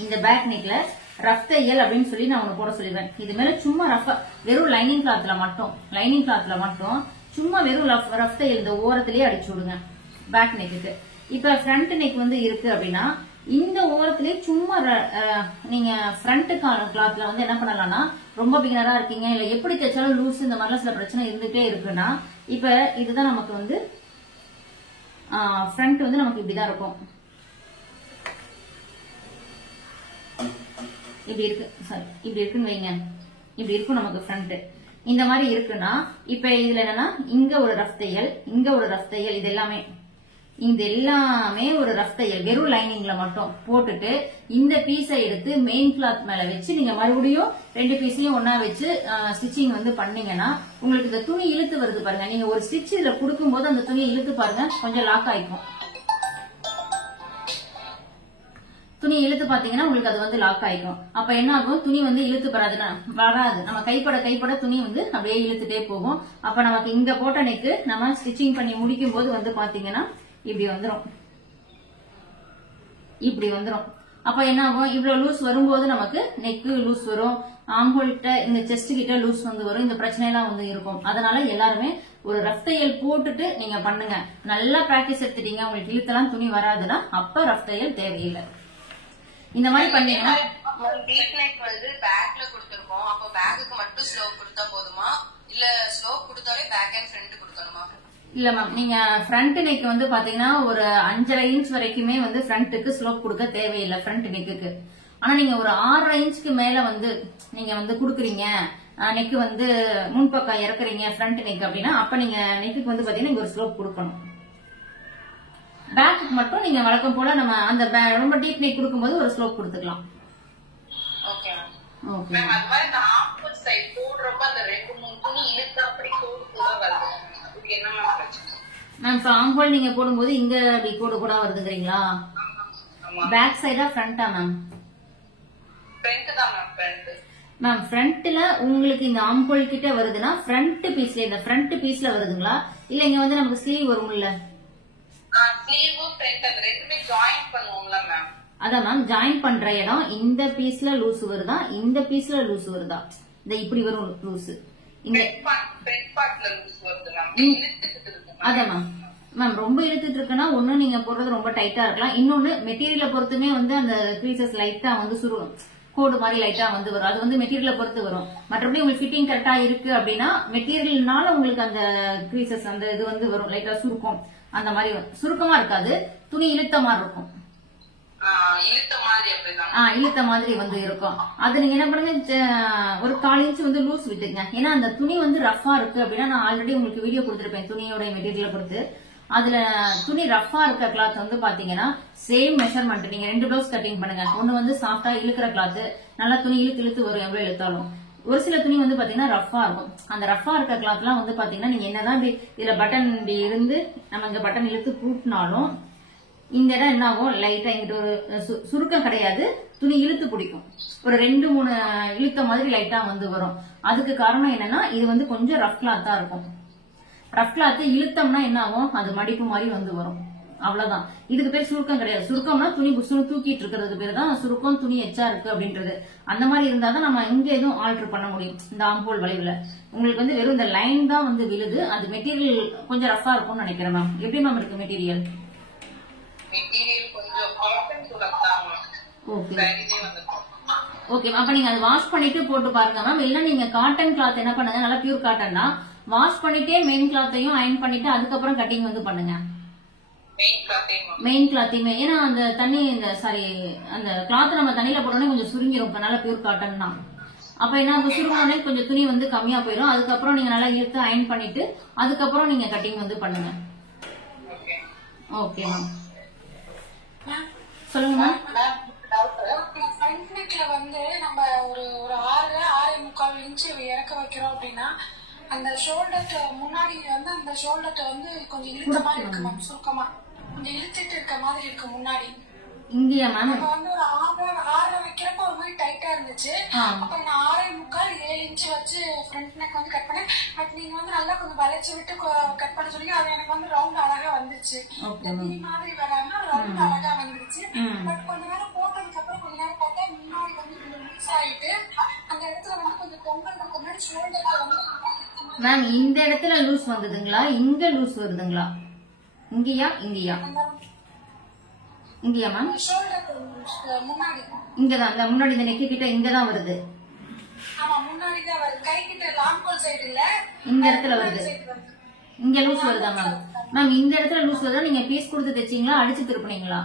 இந்த பேக் நெக்ல ரஃப் தையல் அப்படின்னு சொல்லி நான் உனக்கு போட சொல்லிடுவேன். இது மேல சும்மா ரஃபா வெறும் லைனிங் கிளாத்ல மட்டும் சும்மா வெறும் ரஃப் தையல் இந்த ஓரத்திலேயே அடிச்சு விடுங்க பேக் நெக்குக்கு. இப்ப ஃப்ரண்ட் நெக் வந்து இருக்கு அப்படின்னா இந்த ஓரத்திலேயே சும்மா நீங்க ஃப்ரண்ட் கிளாத்ல வந்து என்ன பண்ணலாம்னா, ரொம்ப பிகினரா இருக்கீங்க, இல்ல எப்படி தைச்சாலும் லூஸ் இந்த மாதிரிலாம் சில பிரச்சனை இருந்துட்டே இருக்குன்னா, இப்ப இதுதான் நமக்கு வந்து ஃப்ரண்ட் வந்து நமக்கு இப்படிதான் இருக்கும். இப்படி இருக்கு, சாரி இப்படி இருக்குன்னு வைங்க, இப்படி இருக்கும் நமக்கு ஃப்ரண்ட். இந்த மாதிரி இருக்குன்னா இப்ப இதுல என்னன்னா, இங்க ஒரு ரஃப் தையல், இங்க ஒரு ரஃப் தையல், இது எல்லாமே ஒரு ரஃப் தையல் வெறும் லைனிங்ல மட்டும் போட்டுட்டு இந்த பீஸை எடுத்து மெயின் கிளாத் மேல வச்சு நீங்க மறுபடியும் 2 பீஸையும் ஒன்னா வச்சு ஸ்டிச்சிங் வந்து பண்ணீங்கன்னா உங்களுக்கு இந்த துணி இழுத்து வருது பாருங்க. நீங்க ஒரு ஸ்டிச் இதுல கொடுக்கும் போது அந்த துணியை இழுத்து பாருங்க, கொஞ்சம் லாக் ஆயிக்கும். துணி இழுத்து பாத்தீங்கன்னா உங்களுக்கு அது வந்து லாக் ஆயிக்கும். அப்ப என்ன ஆகும், துணி வந்து இழுத்து வராது. நம்ம கைப்பட துணி வந்து அப்படியே இழுத்துட்டே போகும். அப்ப நமக்கு இங்க போட்ட நெக்கு நம்ம ஸ்டிச்சிங் பண்ணி முடிக்கும் போது வந்து பாத்தீங்கன்னா இப்படி வந்துரும். அப்ப என்ன ஆகும், இவ்வளவு லூஸ் வரும்போது நமக்கு நெக்கு லூஸ் வரும், ஆம்ஹோல் கிட்ட இந்த செஸ்ட் கிட்ட லூஸ் வந்து வரும். இந்த பிரச்சனை எல்லாம் வந்து இருக்கும். அதனால எல்லாருமே ஒரு ரஃப் தையல் போட்டுட்டு நீங்க பண்ணுங்க. நல்லா பிராக்டிஸ் எடுத்துட்டீங்க, உங்களுக்கு இழுத்தெல்லாம் துணி வராதுன்னா அப்ப ரஃப் தையல் தேவையில்லை. இந்த மாதிரி பண்ணீங்கன்னா வந்து பேக்ல கொடுத்திருக்கோம். அப்ப பேக்குக்கு மட்டும் ஸ்லோப் கொடுத்தா போதுமா, இல்ல ஸ்லோப் கொடுத்தாலே பேக் அண்ட் ஃப்ரண்ட் கொடுக்கணுமா? இல்ல மேம், நீங்க ஃப்ரண்ட் நெக் வந்து பாத்தீங்கன்னா ஒரு 5.5 இன்ச் வரைக்குமே வந்து ஃப்ரண்ட்டுக்கு ஸ்லோப் கொடுக்க தேவையில்லை ஃப்ரண்ட் நெக்குக்கு. ஆனா நீங்க ஒரு 6.5 இன்ச்சுக்கு மேல வந்து நீங்க வந்து குடுக்குறீங்க, நெக் வந்து முன்பக்கம் இறக்குறீங்க ஃப்ரண்ட் நெக் அப்படின்னா அப்ப நீங்க நெக்குக்கு வந்து பாத்தீங்கன்னா இங்க ஒரு ஸ்லோப் கொடுக்கணும். பேக்கு மட்டும் நீங்க வழக்கம் போல நம்ம அந்த ரொம்ப டீப் நெக் கொடுக்கும்போது ஒரு ஸ்லோப் கொடுத்துக்கலாம். Okay ma'am. அது மாதிரி இந்த ஆம்பல் சைடு போடுறப்ப அந்த 2-3 துணி இழுத்து அப்படி கோடு வருது. இது என்ன மேம் பிரச்சனை? மேம் ஆம்பல் நீங்க போடும்போது இங்க அப்படி கோடு கூட வருதுங்கறீங்களா? பேக் சைடா ஃப்ரண்டா மேம்? ஃப்ரண்ட் தான் மேம். ஃப்ரண்ட் மேம் ஃப்ரண்ட்ல உங்களுக்கு இந்த ஆம்பல் கிட்ட வருதுன்னா ஃப்ரண்ட் பீஸ்ல, இந்த ஃப்ரண்ட் பீஸ்ல வருதுங்களா, இல்ல இங்க வந்து நமக்கு ஸ்லீவ் வரும்ல, ஸ்லீவ் ஃப்ரண்ட் அது ரெண்டுமே ஜாயின் பண்ணுவோம்ல மேம். அதான் மேம் ஜாயின் பண்ற இடம் இந்த பீஸ்ல லூஸ் வருதா, இந்த பீஸ்ல லூஸ் வருதா, இந்த இப்படி வரும் லூஸ், இந்த ஃப்ரண்ட் பார்ட்ல லூஸ் வருது மேம். இழுத்துட்டு இருக்கு. அதான் மேம் ரொம்ப இழுத்துட்டு இருக்குன்னா ஒண்ணு நீங்க போடுறது ரொம்ப டைட்டா இருக்கலாம், இன்னொன்னு மெட்டீரியலை பொறுத்துமே வந்து அந்த க்ரீசஸ் லைட்டா வந்து சுருளும், கோடு மாதிரி லைட்டா வந்து வரும். அது வந்து மெட்டீரியலை பொறுத்து வரும். மற்றபடி உங்களுக்கு ஃபிட்டிங் கரெக்டா இருக்கு அப்படின்னா மெட்டீரியல்னால உங்களுக்கு அந்த க்ரீசஸ் அந்த இது வந்து வரும், லைட்டா சுருக்கம் அந்த மாதிரி வரும். சுருக்கமா இருக்காது, துணி இழுத்த மாதிரி இருக்கும். இழுத்த மாதிரி வந்து இருக்கும். அது நீங்க என்ன பண்ணுங்க, ஒரு 1/4 இன்ச் வந்து லூஸ் விட்டுங்க. ஏன்னா அந்த துணி வந்து ரஃபா இருக்கு அப்படின்னா நான் ஆல்ரெடி உங்களுக்கு வீடியோ கொடுத்திருப்பேன் துணியோட மெட்டீரியலை பொறுத்து. அதுல துணி ரஃபா இருக்க கிளாத் வந்து பாத்தீங்கன்னா சேம் மெஷர்மெண்ட் நீங்க 2 பிளவுஸ் கட்டிங் பண்ணுங்க. ஒண்ணு வந்து சாஃப்டா இழுக்கிற கிளாத், நல்லா துணி இழுத்து வரும் எவ்வளவு இழுத்தாலும். ஒரு சில துணி வந்து பாத்தீங்கன்னா ரஃபா இருக்கும். அந்த ரஃபா இருக்க கிளாத் எல்லாம் வந்து பாத்தீங்கன்னா நீங்க என்னதான் இதுல பட்டன் இப்படி இருந்து நம்ம இங்க பட்டன் இழுத்து பூட்டினாலும் இந்த இடம் என்ன ஆகும், லைட்டா இங்கிட்ட ஒரு சுருக்கம் கிடையாது, துணி இழுத்து பிடிக்கும். ஒரு 2-3 இழுத்த மாதிரி லைட்டா வந்து வரும். அதுக்கு காரணம் என்னன்னா இது வந்து கொஞ்சம் ரஃப் கிளாத்தா இருக்கும். ரஃப் கிளாத் இழுத்தம்னா என்ன ஆகும், அது மடிப்பு மாதிரி வந்து வரும். அவ்வளவுதான். இதுக்கு பேர் சுருக்கம் கிடையாது. சுருக்கம்னா துணி புஷ்னு தூக்கிட்டு இருக்கிறது பேர் தான் சுருக்கம், துணி எச்சா இருக்கு அப்படின்றது. அந்த மாதிரி இருந்தாதான் நம்ம இங்க எதுவும் ஆல்டர் பண்ண முடியும். இந்த ஆம்போல் வளைவுல உங்களுக்கு வந்து வெறும் இந்த லைன் தான் வந்து விழுது. அது மெட்டீரியல் கொஞ்சம் ரஃபா இருக்கும்னு நினைக்கிறேன் மேம். எப்படி மேம் இருக்கு மெட்டீரியல்? ஓகே, அப்ப நீங்க அதை வாஷ் பண்ணிட்டு போட்டு பாருங்க மேம். இல்ல நீங்க காட்டன் கிளாத் என்ன பண்ணுங்க, நல்லா பியூர் காட்டன் தான் வாஷ் பண்ணிட்டே மெயின் கிளாத்தையும் அயன் பண்ணிட்டு அதுக்கப்புறம் கட்டிங் வந்து பண்ணுங்க. மெயின் கிளாத்தையுமே, ஏன்னா அந்த தண்ணி அந்த கிளாத் நம்ம தண்ணியில போட்டோன்னே கொஞ்சம் சுருங்கிரும். நல்ல பியூர் காட்டன் தான். அப்ப என்ன சுருங்கினோடனே கொஞ்சம் துணி வந்து கம்மியா போயிடும். அதுக்கப்புறம் நீங்க நல்லா இழுத்து அயன் பண்ணிட்டு அதுக்கப்புறம் நீங்க கட்டிங் வந்து பண்ணுங்க. ஓகே மேம், சொல்லுங்க மேம். ஃப்ரண்ட் நெக்ல வந்து நம்ம ஒரு 6.25 இன்ச் இறக்க வைக்கிறோம் அப்படின்னா அந்த ஷோல்டர் முன்னாடி வந்து அந்த ஷோல்டர் வந்து கொஞ்சம் இழுத்த மாதிரி இருக்கு மேம். சுருக்கமா கொஞ்சம் இழுத்துட்டு இருக்க மாதிரி இருக்கு முன்னாடி. இங்கயா மேம்? வந்து ஒரு 6 வைக்கிறப்ப ஒரு மாதிரி டைட்டா இருந்துச்சு. அப்புறம் நான் 6.25 7 இன்ச் வச்சு ஃப்ரண்ட் நெக் வந்து கட் பண்ணேன். பட் நீங்க வந்து நல்லா கொஞ்சம் வளைச்சு விட்டு கட் பண்ண சொன்னீங்க. அது எனக்கு வந்து ரவுண்ட் அழகா வந்துச்சு. இந்த மாதிரி வராம ரவுண்ட் அழகா வந்துருச்சு. பட் கொஞ்ச நேரம் போட்டதுக்கு அப்புறம் கொஞ்ச நேரம் பார்த்தா முன்னாடி வந்து மிக்ஸ் ஆயிட்டு அந்த இடத்துல வந்து கொஞ்சம் பொங்கல் முன்னாடி ஷோல்டர்ல வந்து மேம் இந்த இடத்துல லூஸ் வந்ததுங்களா, இங்க லூஸ் வருதுங்களா? இங்கயா இங்கயா இங்கயா மேம்? ஷோல்டர் முன்னாடி இங்கதான், அந்த முன்னாடி இந்த நெக்கு கிட்ட இங்கதான் வருது. ஆமா முன்னாடி தான் வருது. கை கிட்ட லாங் கோல் சைடு இல்ல, இந்த இடத்துல வருது. இங்க லூஸ் வருதா மேம்? மேம் இந்த இடத்துல லூஸ் வருதா? நீங்க பீஸ் கொடுத்து தைச்சீங்களா, அடிச்சு திருப்பினீங்களா?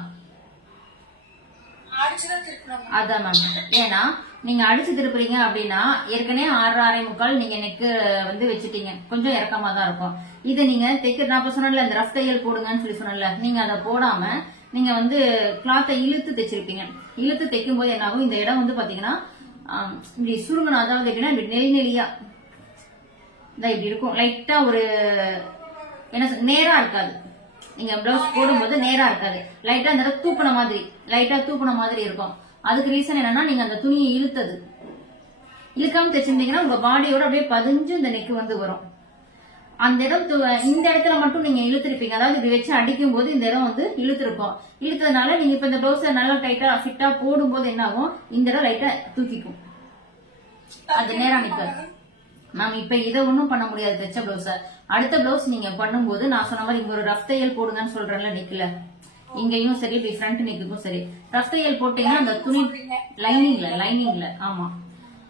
அடிச்சுதான் திருப்பணும். அதான் மேம். ஏன்னா நீங்க அடிச்சு திருப்புறீங்க அப்படின்னா ஏற்கனவே 6.25 நீங்க நெக்கு வந்து வச்சுட்டீங்க, கொஞ்சம் இறக்கமா தான் இருக்கும். இதை நீங்க தைக்க நான் சொன்னல இந்த ரஃப் தையல் போடுங்கன்னு சொல்லி சொன்னல, நீங்க அதை போடாம நீங்க வந்து கிளாத்தை இழுத்து தைச்சிருப்பீங்க. இழுத்து தைக்கும் போது என்ன ஆகும், இந்த இடம் வந்து பாத்தீங்கன்னா இப்படி சுருங்கணும். அதாவது எப்படின்னா இப்படி நெளி நெளியா இப்படி இருக்கும். லைட்டா ஒரு என்ன நேரா இருக்காது. நீங்க பிளவுஸ் போடும்போது நேரா இருக்காது. லைட்டா அந்த தூக்குன மாதிரி, லைட்டா தூக்குன மாதிரி இருக்கும். அதுக்கு ரீசன் என்னன்னா நீங்க அந்த துணியை இழுக்காம தைச்சிருந்தீங்கன்னா உங்க பாடியோட அப்படியே பதிஞ்சு இந்த நெக்கு வந்து வரும். அந்த இடம் இந்த இடத்துல மட்டும் நீங்க இழுத்திருப்பீங்க. அதாவது இப்படி வச்சு அடிக்கும் போது இந்த இடம் வந்து இழுத்திருக்கும். இழுத்ததுனால நீங்க இப்ப இந்த பிளவுஸ நல்லா டைட்டா ஃபிட்டா போடும்போது என்ன ஆகும், இந்த இடம் லைட்டா தூக்கிக்கும். அது நேரா நிக்காது மேம். இப்ப இதை ஒன்னும் பண்ண முடியாது தைச்ச பிளவுஸ. அடுத்த பிளவுஸ் நீங்க பண்ணும்போது நான் சொன்ன மாதிரி இங்க ஒரு ரஃப் தையல் போடுங்கன்னு சொல்றேன்ல நெக்ல, இங்கேயும் சரி இப்படி ஃப்ரண்ட் நெக்குக்கும் சரி ரஃப் தையல் போட்டீங்கன்னா அந்த துணி லைனிங்ல ஆமா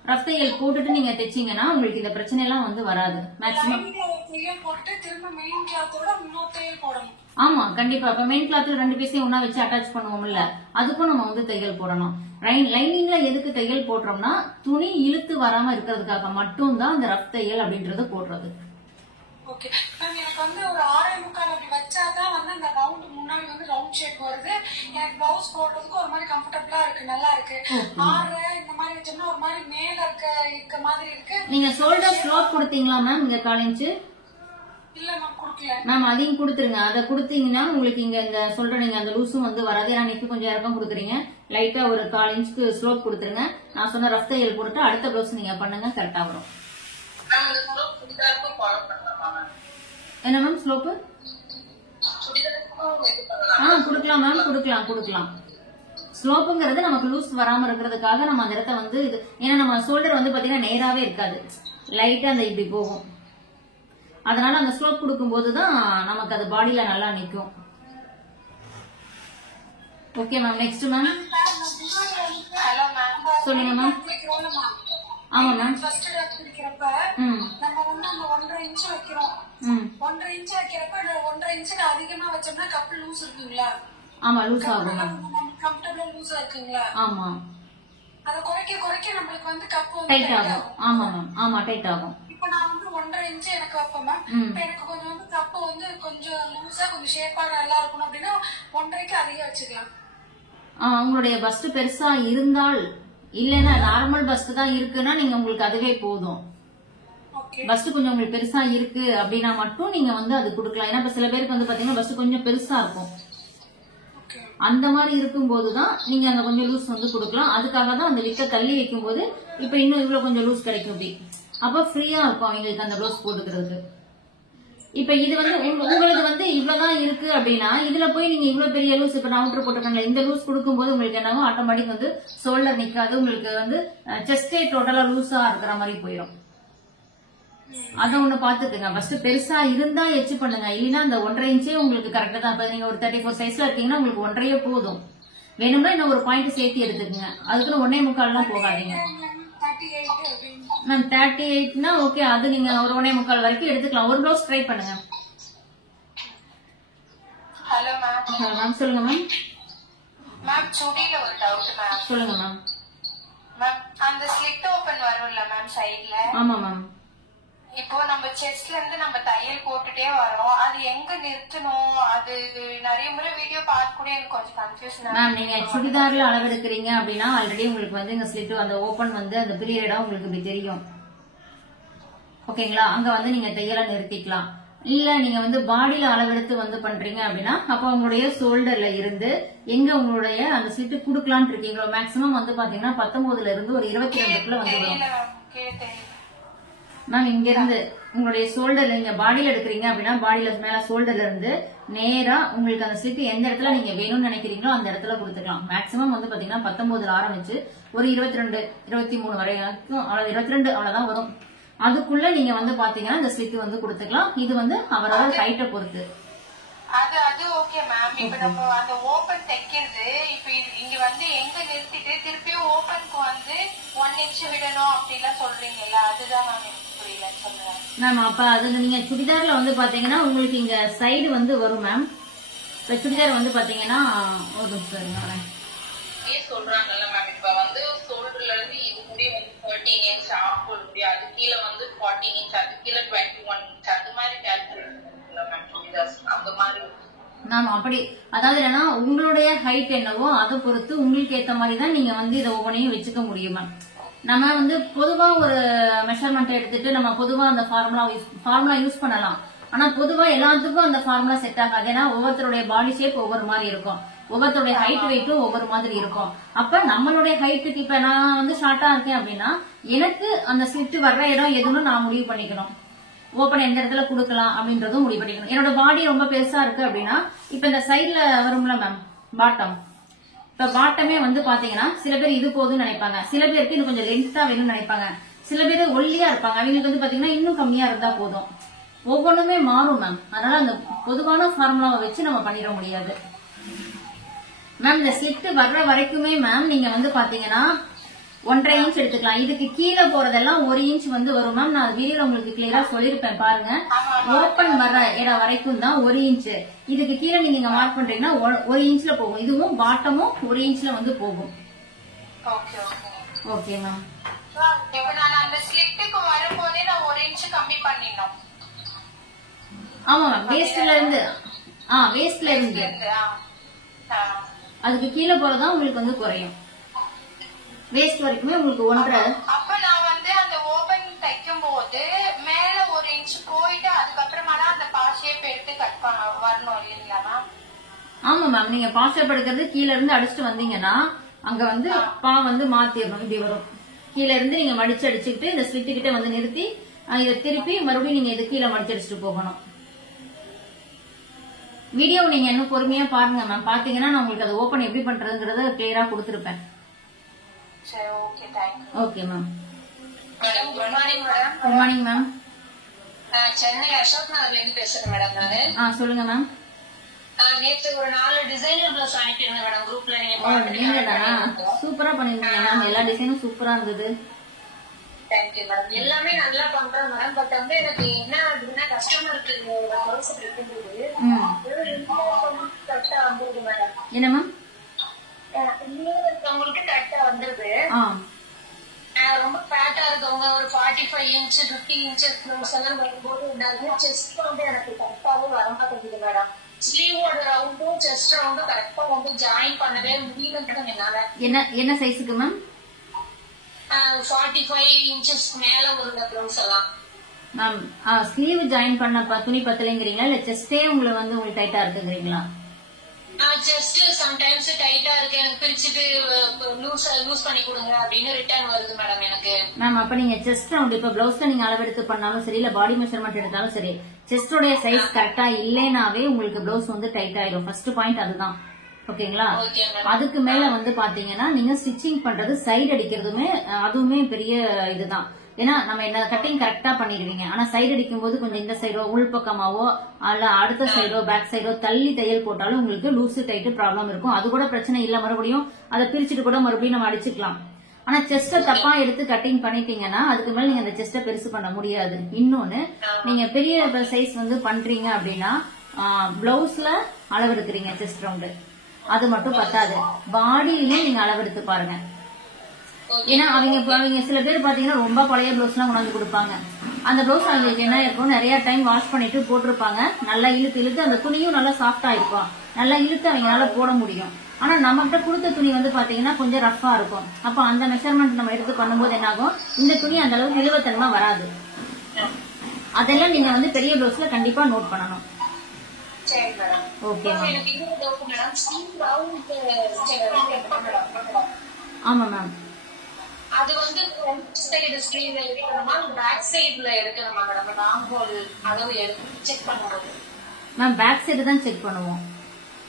ரஃப் தையல் போட்டுட்டு நீங்க தைச்சீங்கன்னா உங்களுக்கு இந்த பிரச்சனை எல்லாம் வந்து வராது. மேக்ஸிமம் ஆமா கண்டிப்பா. இப்ப மெயின் கிளாத்ல 2 பீஸையும் ஒன்னா வச்சு அட்டாச் பண்ணுவோம்ல, அதுக்கும் நம்ம வந்து தையல் போடணும். லைனிங்ல எதுக்கு தையல் போடுறோம்னா துணி இழுத்து வராம இருக்கிறதுக்காக மட்டும் தான் அந்த ரஃப் தையல் அப்படின்றது போடுறது. ஓகே மேம், எனக்கு வந்து ஒரு 6.25 அப்படி வச்சாதான் வந்து அந்த ரவுண்ட் முன்னாடி வந்து ரவுண்ட் ஷேப் வருது. எனக்கு பிளவுஸ் போடுறதுக்கு ஒரு மாதிரி கம்ஃபர்டபிளா இருக்கு, நல்லா இருக்கு. 6 இந்த மாதிரி வச்சோம்னா ஒரு மாதிரி மேல இருக்க மாதிரி இருக்கு. நீங்க ஷோல்டர் ஸ்லோப் கொடுத்தீங்களா மேம்? இங்க 1/4 இன்ச் இல்ல மேம் கொடுக்கல மேம். அதையும் கொடுத்துருங்க. அதை கொடுத்தீங்கன்னா உங்களுக்கு இங்க இந்த சொல்ற நீங்க அந்த லூஸும் வந்து வராது. ஏன்னா நெக்கு கொஞ்சம் இறக்கம் கொடுக்குறீங்க. லைட்டா ஒரு 1/4 இன்ச்சுக்கு ஸ்லோப் கொடுத்துருங்க. நான் சொன்ன ரஃப் தையல் போட்டு அடுத்த பிளவுஸ் நீங்க பண்ணுங்க, கரெக்டா வரும். என்ன மேம் ஸ்லோப்பு? குடுக்கலாம் மேம், குடுக்கலாம். ஸ்லோப்புங்கிறது நமக்கு லூஸ் வராம இருக்கிறதுக்காக நம்ம அந்த இடத்த வந்து இது, ஏன்னா நம்ம ஷோல்டர் வந்து பாத்தீங்கன்னா நேராவே இருக்காது, லைட்டா அந்த இப்படி போகும். அதனால அந்த ஸ்லோப் கொடுக்கும் போதுதான் நமக்கு அது பாடியில நல்லா நிக்கும். Okay ma'am. நெக்ஸ்ட் மேம் சொல்லுங்க மேம். ஆமா மேம். வைக்கிறப்ப நம்ம வந்து அந்த 1.5 இன்ச் வைக்கிறோம். 1.5 இன்ச் வைக்கிறப்ப 1.5 இன்ச்சுக்கு அதிகமா வச்சோம்னா கப் லூஸ் இருக்குங்களா? ஆமா லூஸ் ஆகும் மேம். கம்ஃபர்டபிளா லூஸா இருக்குங்களா? ஆமா. அத குறைக்க நம்மளுக்கு வந்து கப் வந்து டைட் ஆகும். ஆமா மேம். ஆமா டைட் ஆகும். இப்போ நான் வந்து 1.5 இன்ச் எனக்கு வைப்பேன் மேம். இப்போ எனக்கு கொஞ்சம் வந்து கப் வந்து கொஞ்சம் லூஸா கொஞ்சம் ஷேப்பா நல்லா இருக்கணும் அப்படின்னா 1.5க்கு அதிகம் வச்சுக்கலாம். உங்களுடைய பஸ்ட் பெருசா இருந்தால், இல்லன்னா நார்மல் பஸ்ட் தான் இருக்குன்னா நீங்க உங்களுக்கு அதுவே போதும். பஸ்ட் கொஞ்சம் உங்களுக்கு பெருசா இருக்கு அப்படின்னா மட்டும் நீங்க வந்து அது கொடுக்கலாம். ஏன்னா இப்ப சில பேருக்கு வந்து பாத்தீங்கன்னா பஸ்ட் கொஞ்சம் பெருசா இருக்கும். அந்த மாதிரி இருக்கும் போதுதான் நீங்க அந்த கொஞ்சம் லூஸ் வந்து கொடுக்கலாம். அதுக்காக தான் அந்த விக்க தள்ளி வைக்கும் போது இப்ப இன்னும் இவ்வளவு கொஞ்சம் லூஸ் கிடைக்கும். அப்படி அப்ப ஃப்ரீயா இருக்கும் அவங்களுக்கு அந்த ப்ளவுஸ் போட்டுக்கிறதுக்கு. இப்ப இது வந்து உங்களுக்கு வந்து இவ்வளவுதான் இருக்கு அப்படின்னா இதுல போய் நீங்க இவ்வளவு பெரிய லூஸ், இப்ப நான் அவுட்டர் போட்டிருக்காங்க இந்த லூஸ் கொடுக்கும் போது உங்களுக்கு என்ன ஆட்டோமேட்டிக் வந்து ஷோல்டர் நிக்காது. உங்களுக்கு வந்து செஸ்டே டோட்டலா லூஸா இருக்கிற மாதிரி போயிடும். அத ஒண்ணு பாத்துக்கங்க. ஃபர்ஸ்ட் பெருசா இருந்தா எச்சு பண்ணுங்க, இல்லைன்னா அந்த 1.5 இன்ச்சே உங்களுக்கு கரெக்டா தான். இப்ப நீங்க ஒரு 34 சைஸ்ல இருக்கீங்கன்னா உங்களுக்கு 1.5 போதும். வேணும்னா இன்னும் ஒரு பாயிண்ட் சேர்த்து எடுத்துக்கங்க. அதுக்குன்னு 1.25 போகாதீங்க மேம். 38னா ஓகே, அது நீங்க ஒரு 1.25 வரைக்கும் எடுத்துக்கலாம். ஒரு பிளவுஸ் ட்ரை பண்ணுங்க. Hello ma'am. மேம் சொல்லுங்க மேம். மேம் சுடில ஒரு டவுட் மேம். சொல்லுங்க மேம். மேம் அந்த ஸ்லிட் ஓபன் வரும்ல மேம் சைடுல. ஆமா மேம். இப்போ நம்ம செஸ்ட்ல இருந்து நம்ம தையல் போட்டுட்டே வரோம், அது எங்க நிறுத்தணும்? அது நிறைய முறை வீடியோ பார்க்க கூட எனக்கு கொஞ்சம் கன்ஃபியூஷன். மேம் நீங்க சுடிதார்ல அளவு எடுக்கிறீங்க அப்படின்னா ஆல்ரெடி உங்களுக்கு வந்து இங்க ஸ்லிட் அந்த ஓபன் வந்து அந்த பீரியடா உங்களுக்கு இப்படி தெரியும். ஓகேங்களா? அங்க வந்து நீங்க தையலை நிறுத்திக்கலாம். இல்ல நீங்க வந்து பாடியில அளவெடுத்து வந்து பண்றீங்க அப்படின்னா அப்ப உங்களுடைய ஷோல்டர்ல இருந்து எங்க உங்களுடைய அந்த ஸ்லிட் குடுக்கலான்னு இருக்கீங்களோ மேக்ஸிமம் வந்து பாத்தீங்கன்னா 19ல இருந்து ஒரு 22க்குள்ள வந்து வரும் மேம். இங்க இருந்து உங்களுடைய ஷோல்டர்ல நீங்க பாடியில எடுக்கிறீங்க அப்படின்னா பாடியில மேல ஷோல்டர்ல இருந்து நேரா உங்களுக்கு அந்த ஸ்லிட் எந்த இடத்துல நீங்க வேணும்னு நினைக்கிறீங்களோ அந்த இடத்துல கொடுத்துக்கலாம். மேக்ஸிமம் வந்து பாத்தீங்கன்னா 19ல ஆரம்பிச்சு ஒரு 22 23 வரைக்கும் 22 அவ்வளவுதான் வரும். அதுக்குள்ள நீங்க வந்து பாத்தீங்கன்னா இந்த ஸ்லிட் வந்து கொடுத்துக்கலாம். இது வந்து அவரோட ஹைட்டை பொறுத்து. அது ஓகே மேம். இப்ப நம்ம அந்த ஓபன் தைக்கிறது இப்ப இங்க வந்து எங்க நிறுத்திட்டு திருப்பியும் ஓபனுக்கு வந்து 1 இன்ச் விடணும் அப்படிலாம் சொல்றீங்கல்ல, அதுதான் மேம் புரியல சொல்றேன் மேம். அப்ப அது நீங்க சுடிதார்ல வந்து பாத்தீங்கன்னா உங்களுக்கு இங்க சைடு வந்து வரும் மேம். இப்ப சுடிதார் வந்து பாத்தீங்கன்னா ஒரு நிமிஷம் சொல்றாங்கல்ல மேம். இப்ப வந்து ஷோல்டர்ல இருந்து இது முடிய வந்து 13 இன்ச் ஆஃப் முடியும், அது கீழே வந்து 14 இன்ச், அது கீழே 21 இன்ச், அது மாதிரி கால்குலேட் மேம் சுடிதார்ஸ் அந்த மாதிரி மேம். அப்படி அதாவது என்னன்னா உங்களுடைய ஹைட் என்னவோ அதை பொறுத்து உங்களுக்கு ஏத்த மாதிரி தான் நீங்க வந்து இதை ஒவ்வொன்றையும் வச்சுக்க முடியும் மேம். நம்ம வந்து பொதுவா ஒரு மெஷர்மெண்ட் எடுத்துட்டு நம்ம பொதுவா அந்த ஃபார்முலா யூஸ் பண்ணலாம். ஆனா பொதுவா எல்லாத்துக்கும் அந்த ஃபார்முலா செட் ஆகாது. ஏன்னா ஒவ்வொருத்தருடைய பாடி ஷேப் ஒவ்வொரு மாதிரி இருக்கும், ஒவ்வொருத்தருடைய ஹைட் வெயிட்டும் ஒவ்வொரு மாதிரி இருக்கும். அப்ப நம்மளுடைய ஹைட்டுக்கு இப்ப நான் வந்து ஷார்ட்டா இருக்கேன் அப்படின்னா எனக்கு அந்த ஸ்லிட் வர்ற இடம் எதுன்னு நான் முடிவு பண்ணிக்கணும். ஓபன் எந்த இடத்துல கொடுக்கலாம் அப்படின்றதும் முடிவு பண்ணிக்கணும். என்னோட பாடி ரொம்ப பெருசா இருக்கு அப்படின்னா இப்ப இந்த சைட்ல வரும்ல மேம் பாட்டம். இப்ப பாட்டமே வந்து பாத்தீங்கன்னா சில பேர் இது போதும்னு நினைப்பாங்க, சில பேருக்கு இன்னும் கொஞ்சம் லென்த்தா வேணும்னு நினைப்பாங்க, சில பேர் ஒல்லியா இருப்பாங்க, அவங்களுக்கு வந்து பாத்தீங்கன்னா இன்னும் கம்மியா இருந்தா போதும். ஒவ்வொன்றுமே மாறும் மேம். அதனால அந்த பொதுவான ஃபார்முலாவை வச்சு நம்ம பண்ணிட முடியாது மேம். இந்த ஸ்லிட் வர்ற வரைக்குமே மேம் நீங்க வந்து பாத்தீங்கன்னா 1.5 இன்ச் எடுத்துக்கலாம். இதுக்கு கீழே போறதெல்லாம் 1 இன்ச் வந்து வரும் மேம். நான் வீடியோல உங்களுக்கு கிளியரா சொல்லிருப்பேன் பாருங்க. ஓபன் வர்ற இடம் வரைக்கும் தான் 1 இன்ச். இதுக்கு கீழே நீங்க மார்க் பண்றீங்கன்னா 1 இன்ச்ல போகும். இதுவும் பாட்டமும் 1 இன்ச்ல வந்து போகும். Okay ma'am. இப்ப நான் அந்த ஸ்லிட்டுக்கு வரும்போதே நான் 1 இன்ச் கம்மி பண்ணிடணும். ஆமா மேம். வேஸ்ட்ல இருந்து அதுக்கு கீழே போறதா உங்களுக்கு வந்து குறையும். வேஸ்ட் வரைக்குமே உங்களுக்கு 1.5. அப்ப நான் வந்து அந்த ஓபன் தைக்கும் போது மேல 1 இன்ச் போயிட்டு அதுக்கப்புறமா தான் அந்த பா ஷேப் எடுத்து கட் வரணும் இல்லைங்களா மேம்? ஆமா மேம். நீங்க பா ஷேப் எடுக்கிறது கீழ இருந்து அடிச்சுட்டு வந்தீங்கன்னா அங்க வந்து பா வந்து மாத்திடணும். இப்படி வரும். கீழ இருந்து நீங்க மடிச்சு அடிச்சுக்கிட்டு இந்த ஸ்லிட் கிட்ட வந்து நிறுத்தி இதை திருப்பி மறுபடியும் நீங்க இது கீழே மடிச்சு அடிச்சுட்டு போகணும். வீடியோ நீங்க இன்னும் பொறுமையா பாருங்க மேம். பாத்தீங்கன்னா நான் உங்களுக்கு அதை ஓபன் எப்படி பண்றதுங்கறத கிளியரா கொடுத்திருப்பேன். Okay ma'am. Good morning madam. Good morning ma'am. Chennai Ashok நகர்ல இருந்து பேசுறேன் மேடம் நானு. சொல்லுங்க மேம். நேற்று ஒரு 4 டிசைனர் பிளவுஸ் அனுப்பியிருந்தேன் மேடம் குரூப்ல. நீங்க சூப்பரா பண்ணிருந்தீங்க மேம். எல்லா டிசைனும் சூப்பரா இருந்தது. Thank you madam. எல்லாமே நல்லா பண்றேன் மேடம். பட் வந்து எனக்கு என்ன அப்படின்னா கஸ்டமருக்கு பிளவுஸ் எடுக்கும்போது கரெக்டா வந்துருது மேடம். என்ன மேம்? உங்களுக்கு கரெக்டா வந்துருது. ரொம்ப ஃபேட்டா இருக்கவங்க ஒரு 45 இன்ச் 50 இன்ச்சஸ் பிளவுஸ் எல்லாம் வரும்போது செஸ்ட் வந்து எனக்கு கரெக்டாவே வர மாட்டேங்குது மேடம். ஸ்லீவோட ரவுண்டும் செஸ்ட் ரவுண்டும் கரெக்டா வந்து ஜாயின் பண்ணவே முடியல என்னால. என்ன சைஸுக்கு மேம்? 45 இன்ச்சஸ் மேல உள்ள பிளவுஸ் எல்லாம் மேம். ஸ்லீவ் ஜாயின் பண்ண துணி பத்தலைங்கிறீங்களா இல்ல செஸ்டே உங்களுக்கு டைட்டா இருக்குங்கிறீங்களா? ஜஸ்ட் சம்டைம்ஸ் டைட்டா இருக்கு, எனக்கு பிரிச்சுட்டு லூஸ் பண்ணி கொடுங்க அப்படின்னு ரிட்டர்ன் வருது மேடம் எனக்கு. மேம் அப்ப நீங்க செஸ்ட் ரவுண்ட் இப்ப பிளவுஸ்ல நீங்க அளவெடுத்து பண்ணாலும் சரி இல்ல பாடி மெஷர்மெண்ட் எடுத்தாலும் சரி செஸ்டோடைய சைஸ் கரெக்டா இல்லைனாவே உங்களுக்கு பிளவுஸ் வந்து டைட் ஆயிடும். ஃபர்ஸ்ட் பாயிண்ட் அதுதான். ஓகேங்களா? அதுக்கு மேல வந்து பாத்தீங்கன்னா நீங்க ஸ்டிச்சிங் பண்றது சைடு அடிக்கிறதுமே அதுவுமே பெரிய இதுதான். ஏன்னா நம்ம என்ன கட்டிங் கரெக்டா பண்ணிடுவீங்க, ஆனா சைடு அடிக்கும் போது கொஞ்சம் இந்த சைடோ உள்பக்கமாவோ அல்ல அடுத்த சைடோ பேக் சைடோ தள்ளி தையல் போட்டாலும் உங்களுக்கு லூஸ் டைட்டு ப்ராப்ளம் இருக்கும். அது கூட பிரச்சனை இல்ல, மறுபடியும் அதை பிரிச்சுட்டு கூட மறுபடியும் நம்ம அடிச்சுக்கலாம். ஆனா செஸ்ட தப்பா எடுத்து கட்டிங் பண்ணிட்டீங்கன்னா அதுக்கு மேல நீங்க அந்த செஸ்ட பெருசு பண்ண முடியாது. இன்னொன்னு நீங்க பெரிய சைஸ் வந்து பண்றீங்க அப்படின்னா பிளவுஸ்ல அளவு எடுக்கிறீங்க செஸ்ட் ரவுண்டு, அது மட்டும் பத்தாது பாடியிலயும் நீங்க அளவெடுத்து பாருங்க. ஏன்னா அவங்க சில பேர் பாத்தீங்கன்னா ரொம்ப பழைய பிளவுஸ் எல்லாம் கொண்டாந்து கொடுப்பாங்க. அந்த பிளவுஸ் அவங்களுக்கு என்ன இருக்கும், நிறைய டைம் வாஷ் பண்ணிட்டு போட்டிருப்பாங்க, நல்லா இழுத்து அந்த துணியும் நல்லா சாஃப்டா இருக்கும், நல்லா இழுத்து அவங்களால போட முடியும். ஆனா நம்ம கிட்ட கொடுத்த துணி வந்து பாத்தீங்கன்னா கொஞ்சம் ரஃபா இருக்கும். அப்ப அந்த மெஷர்மெண்ட் நம்ம எடுத்து பண்ணும்போது என்ன ஆகும், இந்த துணி அந்த அளவுக்கு நிலுவத்தன்மை வராது. அதெல்லாம் நீங்க வந்து பெரிய ப்ளவுஸ்ல கண்டிப்பா நோட் பண்ணணும். சரி மேடம். Okay ma'am. எனக்கு இன்னொரு டவுட் மேடம், ஸ்லீவ் ரவுண்ட் ஆமா மேம். அது வந்து ஃப்ரண்ட் சைடு ஸ்லீவ்ல எடுக்கணுமா பேக் சைடுல எடுக்கணுமா மேடம்? நாம்போல் அளவு எடுத்து செக் பண்ணும்போது மேம் பேக் சைடு தான் செக் பண்ணுவோம்.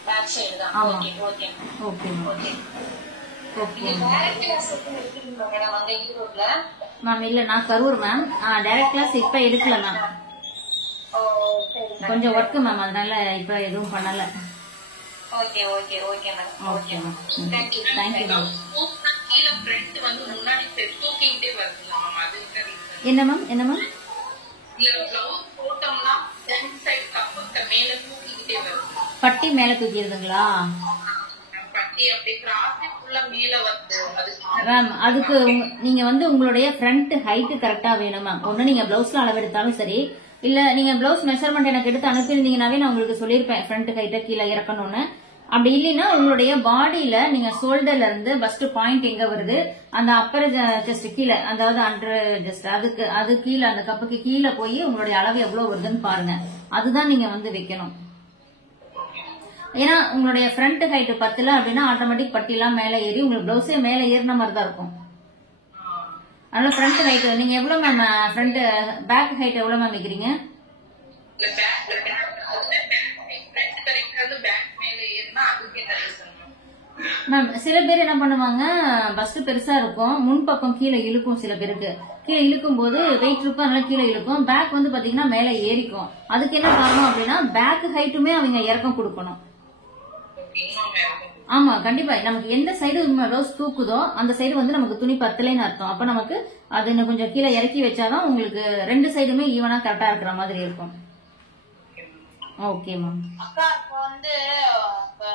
பேக் சைடு தான். Okay okay okay okay okay. Direct class எடுத்துறீங்களா மேடம் அங்க யூரோப்ல? மேம் இல்ல நான் கரூர் மேம். டைரக்ட் கிளாஸ் இப்ப எடுக்கல மேம். கொஞ்சம் ஒர்க் மேம், அதனால இப்ப எதுவும் பண்ணல. Okay okay okay madam. Okay ma'am. Thank you ma'am. கீழ ஃப்ரண்ட் வந்து முன்னாடி தூக்கிட்டே வருதுங்க மேம், அது என்ன மேம்? என்ன மேம்? இல்ல ப்ளவுஸ் போட்டோம்னா ஃப்ரண்ட் சைடு கப்புக்கு மேல தூக்கிட்டே வருது. பட்டி மேல தூக்கிடுதுங்களா? பட்டி அப்படியே கிராஸ் ஃபுல்லா மேல வருது. மேம் அதுக்கு நீங்க வந்து உங்களுடைய ஃப்ரண்ட் ஹைட் கரெக்டா வேணும் மேம். ஒண்ணு நீங்க பிளவுஸ்ல அளவு எடுத்தாலும் சரி, இல்ல நீங்க பிளவுஸ் மெஷர்மெண்ட் எனக்கு எடுத்து அனுப்பியிருந்தீங்கன்னாவே நான் உங்களுக்கு சொல்லியிருப்பேன் ஃப்ரண்ட் ஹைட்டை கீழே இறக்கணும்னு. அப்படி இல்லைன்னா உங்களுடைய பாடியில நீங்க ஷோல்டர்ல இருந்து ஃபர்ஸ்ட் பாயிண்ட் எங்க வருது, அந்த அப்பர் ஜஸ்ட் கீழே, அதாவது அண்டர் ஜஸ்ட் அது கீழே, அந்த கப்புக்கு கீழே போய் உங்களுடைய அளவு எவ்வளவு வருதுன்னு பாருங்க. அதுதான் நீங்க வந்து வைக்கணும். ஏன்னா உங்களுடைய ஃப்ரண்ட் ஹைட் 10 அப்படின்னா ஆட்டோமேட்டிக் பட்டிலாம் மேல ஏறி உங்களுக்கு பிளவுஸே மேல ஏறின மாதிரி தான் இருக்கும். அதனால ஃப்ரண்ட் ஹைட் நீங்க எவ்வளவு மேம், ஃப்ரண்ட் பேக் ஹைட் எவ்வளவு மேம் வைக்கிறீங்க? மேம் சில பேர் என்ன பண்ணுவாங்க, பஸ்ட் பெருசா இருக்கும், முன்பக்கம் கீழே இழுக்கும். சில பேருக்கு கீழே இழுக்கும் போது வெயிட் இருக்கும், அதனால கீழே இழுக்கும். பேக் வந்து பாத்தீங்கன்னா மேல ஏறிக்கும். அதுக்கு என்ன காரணம் அப்படின்னா பேக் ஹைட்டுமே அவங்க இறக்கம் கொடுக்கணும். ஆமா கண்டிப்பா. நமக்கு எந்த சைடு ரோஸ் தூக்குதோ அந்த சைடு வந்து நமக்கு துணி பத்தலைன்னு அர்த்தம். அப்ப நமக்கு அது இன்னும் கொஞ்சம் கீழே இறக்கி வச்சாதான் உங்களுக்கு ரெண்டு சைடுமே ஈவனா கரெக்டா இருக்கிற மாதிரி இருக்கும். Okay ma'am. அக்கா இப்போ வந்து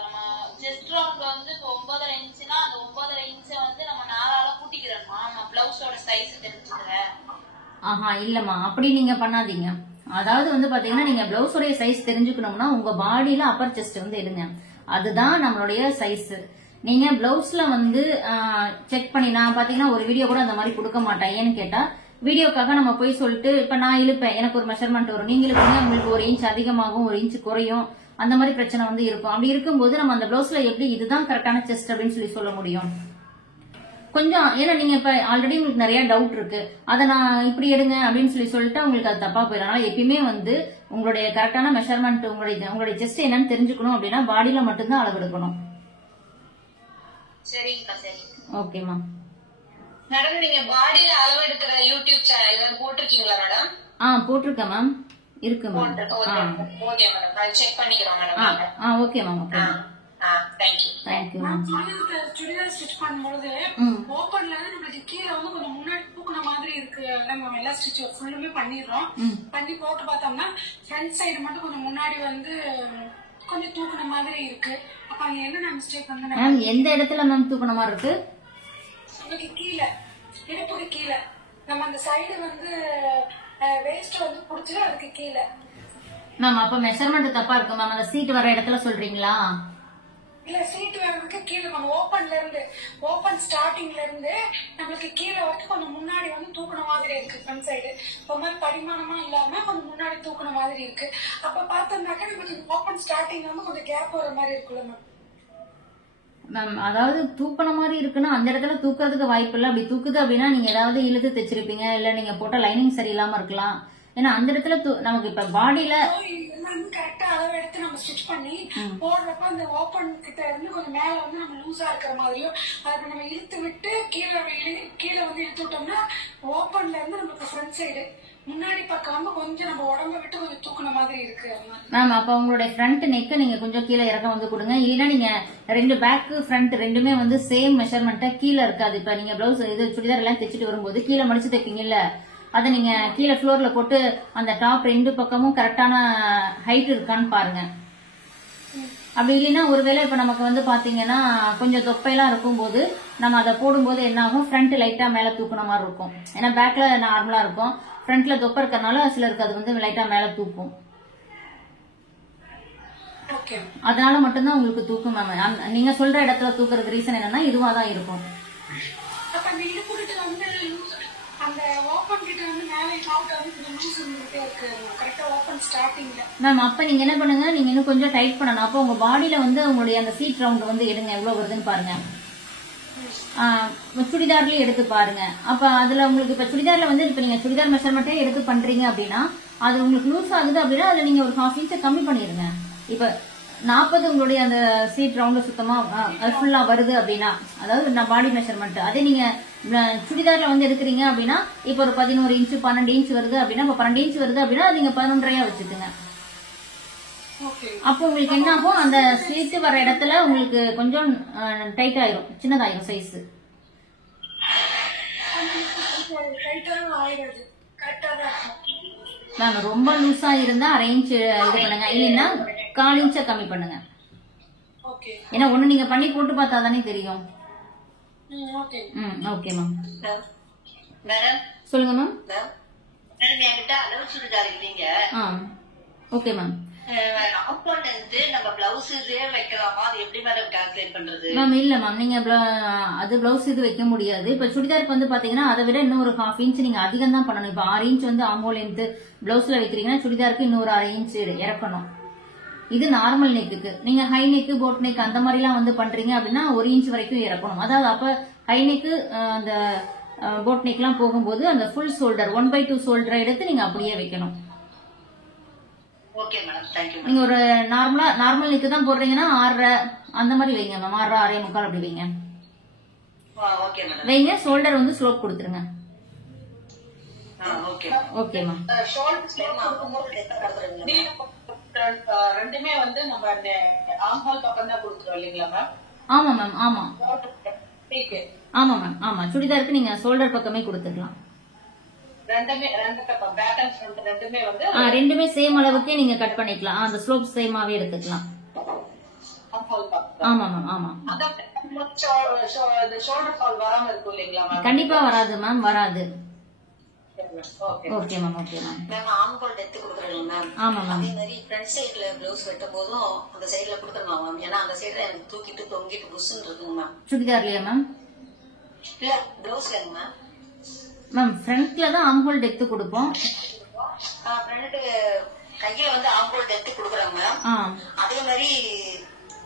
நம்ம செஸ்ட் ரவுண்ட் வந்து 9.5 இன்ச்னா அந்த 9.5 இன்ச்சை வந்து நம்ம 4ஆல கூட்டிக்கிறோமா நம்ம பிளவுஸோட சைஸ் தெரிஞ்சுக்கிறேன்? ஆஹா இல்லம்மா, அப்படி நீங்க பண்ணாதீங்க. அதாவது வந்து பாத்தீங்கன்னா நீங்க பிளவுஸோட சைஸ் தெரிஞ்சுக்கணும்னா உங்க பாடியில அப்பர் செஸ்ட் வந்து எடுங்க, அதுதான் நம்மளுடைய சைஸ். நீங்க பிளவுஸ்ல வந்து செக் பண்ணி, நான் பாத்தீங்கன்னா ஒரு வீடியோ கூட அந்த மாதிரி கொடுக்க மாட்டேன். ஏன்னு கேட்டா வீடியோக்காக நம்ம போய் சொல்லிட்டு இப்ப நான் இழுப்பேன், எனக்கு ஒரு மெஷர்மெண்ட் வரும், நீங்க இழுப்பீங்க, உங்களுக்கு 1 இன்ச் அதிகமாகும், 1 இன்ச் குறையும், அந்த மாதிரி பிரச்சனை வந்து இருக்கும். அப்படி இருக்கும்போது நம்ம அந்த பிளவுஸ்ல எப்படி இதுதான் கரெக்டான செஸ்ட் அப்படின்னு சொல்ல முடியும்? கொஞ்சம் ஏன்னா நீங்க இப்ப ஆல்ரெடி உங்களுக்கு நிறைய டவுட் இருக்கு, அதை நான் இப்படி எடுங்க அப்படின்னு சொல்லிட்டு உங்களுக்கு அது தப்பா போயிடும். அதனால எப்பயுமே வந்து உங்களுடைய கரெக்டான மெஷர்மெண்ட், உங்களுடைய செஸ்ட் என்னன்னு தெரிஞ்சுக்கணும் அப்படின்னா பாடியில மட்டும்தான் அளவு எடுக்கணும். சரிங்கக்கா சரி. ஓகேமா மேடம், நீங்க பாடியில அளவு எடுக்கிற யூடியூப் சேனல் போட்டிருக்கீங்களா மேடம்? போட்டிருக்கேன் மேம், இருக்கு மேம். ஓகே மேடம், நான் செக் பண்ணிக்கிறேன் madam. Okay ma'am. Okay thank you. Churidar stitch பண்ணும்போது ஓப்பன்ல நம்மளுக்கு கீழே வந்து கொஞ்சம் முன்னாடி தூக்குன மாதிரி இருக்கு. நம்ம எல்லா ஸ்டிச் ஃபுல்லுமே பண்ணிடுறோம். பண்ணி போட்டு பார்த்தோம்னா ஃப்ரண்ட் சைடு மட்டும் கொஞ்சம் முன்னாடி வந்து கொஞ்சம் தூக்குன மாதிரி இருக்கு. அப்ப அங்க என்ன மிஸ்டேக் பண்ண மேம்? எந்த இடத்துல மேம் தூக்குன மாதிரி இருக்கு? கீழே, இடுப்புக்கு கீழே. நம்ம அந்த சைடு வந்து வேஸ்ட் வந்து புடிச்சது அதுக்கு கீழே. மேம் அப்ப மெஷர்மெண்ட் தப்பா இருக்கு மேம். அந்த சீட் வர இடத்துல சொல்றீங்களா? இல்ல, சீட் வர்றதுக்கு கீழே கொஞ்சம் ஓப்பன் ஸ்டார்டிங்ல இருந்து நம்மளுக்கு கீழே வரைக்கும் கொஞ்சம் முன்னாடி வந்து தூக்குன மாதிரி இருக்கு. ஃப்ரண்ட் சைடு ஒரு மாதிரி படிமானமா இல்லாம கொஞ்சம் முன்னாடி தூக்குன மாதிரி இருக்கு. அப்ப பார்த்தோம்னாக்கா நம்மளுக்கு ஓப்பன் ஸ்டார்டிங் வந்து கொஞ்சம் கேப் வர மாதிரி இருக்குல்ல மேம்? மேம் அதாவது தூக்குன மாதிரி இருக்குன்னா அந்த இடத்துல தூக்குறதுக்கு வாய்ப்பு இல்லை. அப்படி தூக்குது அப்படின்னா நீங்க ஏதாவது இழுத்து தைச்சிருப்பீங்க, இல்ல நீங்க போட்ட லைனிங் சரியில்லாம இருக்கலாம். ஏன்னா அந்த இடத்துல நமக்கு இப்ப பாடியில கரெக்டா அளவு எடுத்து நம்ம ஸ்டிச் பண்ணி போடுறப்ப அந்த ஓப்பன் கிட்ட இருந்து கொஞ்சம் மேல வந்து நம்ம லூஸா இருக்கிற மாதிரியும் அதுக்கு நம்ம இழுத்து விட்டு கீழே வந்து இழுத்து விட்டோம்னா ஓப்பன்ல இருந்து நமக்கு ஃப்ரண்ட் சைடு முன்னாடி பக்கம் கொஞ்சம் நம்ம உடம்ப விட்டு கொஞ்சம் தூக்குன மாதிரி இருக்கு மேம். அப்ப உங்களுடைய ஃப்ரண்ட் நெக் நீங்க கொஞ்சம் கீழே இறக்க வந்து கொடுங்க. இல்லைன்னா நீங்க ரெண்டு பேக் ஃப்ரண்ட் ரெண்டுமே வந்து சேம் மெஷர்மெண்ட்டா கீழே இருக்காது. இப்ப நீங்க பிளவுஸ் இது சுடிதார் எல்லாம் தைச்சிட்டு வரும்போது கீழே மடிச்சு தைப்பீங்கல்ல, அதை நீங்க கீழே ஃப்ளோர்ல போட்டு அந்த டாப் ரெண்டு பக்கமும் கரெக்டான ஹைட் இருக்கான்னு பாருங்க. அப்படி இல்லைன்னா ஒருவேளை இப்ப நமக்கு வந்து பாத்தீங்கன்னா கொஞ்சம் தொப்பையெல்லாம் இருக்கும்போது நம்ம அதை போடும்போது என்ன ஆகும், ஃப்ரண்ட் லைட்டா மேல தூக்குன மாதிரி இருக்கும். ஏன்னா பேக்ல நார்மலா இருக்கும், ஃப்ரண்ட்ல தொப்பை இருக்கறனால சிலருக்கு அது வந்து லைட்டா மேல தூக்கும். அதனால மட்டும்தான் உங்களுக்கு தூக்கும் மேம். நீங்க சொல்ற இடத்துல தூக்குறதுக்கு ரீசன் என்னன்னா இதுவா தான் இருக்கும். அந்த ஓப்பன் கிட்ட பண்ணிட்டு வந்து மேலே அவுட் ஆகி கொஞ்சம் லூஸ் இருந்துகிட்டே இருக்கு கரெக்டா ஓப்பன் ஸ்டார்டிங்ல. மேம் அப்ப நீங்க என்ன பண்ணுங்க, நீங்க இன்னும் கொஞ்சம் டைட் பண்ணணும். அப்போ உங்க பாடியில வந்து உங்களுடைய அந்த சீட் ரவுண்ட் வந்து எடுங்க, எவ்வளவு வருதுன்னு பாருங்க. சுடிதார்லயும் எடுத்து பாருங்க. அப்ப அதுல உங்களுக்கு இப்ப சுடிதார்ல வந்து இப்ப நீங்க சுடிதார் மெஷர்மெண்ட்டே எடுத்து பண்றீங்க அப்படின்னா அது உங்களுக்கு லூஸ் ஆகுது அப்படின்னா அதுல நீங்க ஒரு 1/2 இன்ச் கம்மி பண்ணிருங்க. இப்ப 40 உங்களுடைய அந்த சீட் ரவுண்ட் சுத்தமா ஃபுல்லா வருது அப்படின்னா, அதாவது நான் பாடி மெஷர்மெண்ட், அதே நீங்க சுடிதார்ல வந்து எடுக்கிறீங்க அப்படின்னா இப்ப ஒரு 11 இன்ச் 12 இன்ச் வருது அப்படின்னா, இப்ப 12 இன்ச் வருது அப்படின்னா நீங்க 11.5 வச்சுக்கோங்க. அப்போ உங்களுக்கு என்ன ஆகும், அந்த சீட்டு வர இடத்துல உங்களுக்கு கொஞ்சம் டைட் ஆயிரும், சின்னதாயிரும் சைஸ். மேம் ரொம்ப லூஸா இருந்தா 1/2 இன்ச் இது பண்ணுங்க, இல்லைன்னா 1/4 இன்ச்ச கம்மி பண்ணுங்க. ஏன்னா ஒண்ணு நீங்க பண்ணி போட்டு பார்த்தா தானே தெரியும். Okay ma'am. சொல்லுங்க மேம். Okay ma'am. மேம் இல்ல மேம், நீங்க அது பிளவுஸ் இது வைக்க முடியாது. இப்ப சுடிதாருக்கு வந்து பாத்தீங்கன்னா அதை விட இன்னும் ஒரு 1/2 இன்ச் நீங்க அதிகம் தான் பண்ணணும். இப்ப 6 இன்ச் வந்து ஆம்போ லென்த் பிளவுஸ்ல வைக்கிறீங்கன்னா சுடிதாருக்கு இன்னொரு 1/2 இன்ச் இறக்கணும். இது நார்மல் நெக்குக்கு. நீங்க ஹை நெக் போட் நெக் அந்த மாதிரி எல்லாம் வந்து பண்றீங்க அப்படின்னா 1 இன்ச் வரைக்கும் இறக்கணும். அதாவது அப்ப ஹை நெக்கு அந்த போட் நெக் எல்லாம் போகும்போது அந்த ஃபுல் ஷோல்டர் 1/2 ஷோல்டரை எடுத்து நீங்க அப்படியே வைக்கணும். நீங்க ஒரு நார்மல் நெக்கு தான் போடுறீங்கன்னா 6.5 அந்த மாதிரி வைங்க மேம். 6.5 6.25 அப்படி வைங்க. வைங்க. ஷோல்டர் வந்து ஸ்லோப் கொடுத்துருங்க. Okay ma'am. ரெண்டுமே வந்து நம்ம அந்த ஆம்ஹோல் பக்கம் தான் கொடுத்துறோம் இல்லீங்களா மேம்? ஆமா மேம். ஆமா ஆமா மேம். ஆமா சுடிதாருக்கு நீங்க ஷோல்டர் பக்கமே கொடுத்துக்கலாம். ரெண்டுமே சேம் அளவுக்கே நீங்க கட் பண்ணிக்கலாம். அந்த ஸ்லோப் சேமாவே எடுத்துக்கலாம். ஆமா மேம். ஆமா கண்டிப்பா வராது மேம், வராது. Okay ma'am. Okay ma'am. Ma'am armhole depth கொடுக்குறீங்க மேம். ஆமா மேம். அதே மாதிரி ஃப்ரண்ட் சைடுல ப்ளவுஸ் வெட்டும் போதும் அந்த சைடுல கொடுக்கணும் மேம். ஏன்னா அந்த சைடுல எனக்கு தூக்கிட்டு தொங்கிட்டு புஷ்ன்னு இருக்குங்க மேம். சுடிதார்லயா மேம்? இல்ல ப்ளவுஸ்லங்க மேம். மேம் ஃப்ரண்ட்ல தான் ஆம்ஹோல் டெப்த் கொடுப்போம். ஃப்ரண்ட் கையில வந்து ஆம்ஹோல் டெப்த் கொடுக்குறாங்க மேம். அதே மாதிரி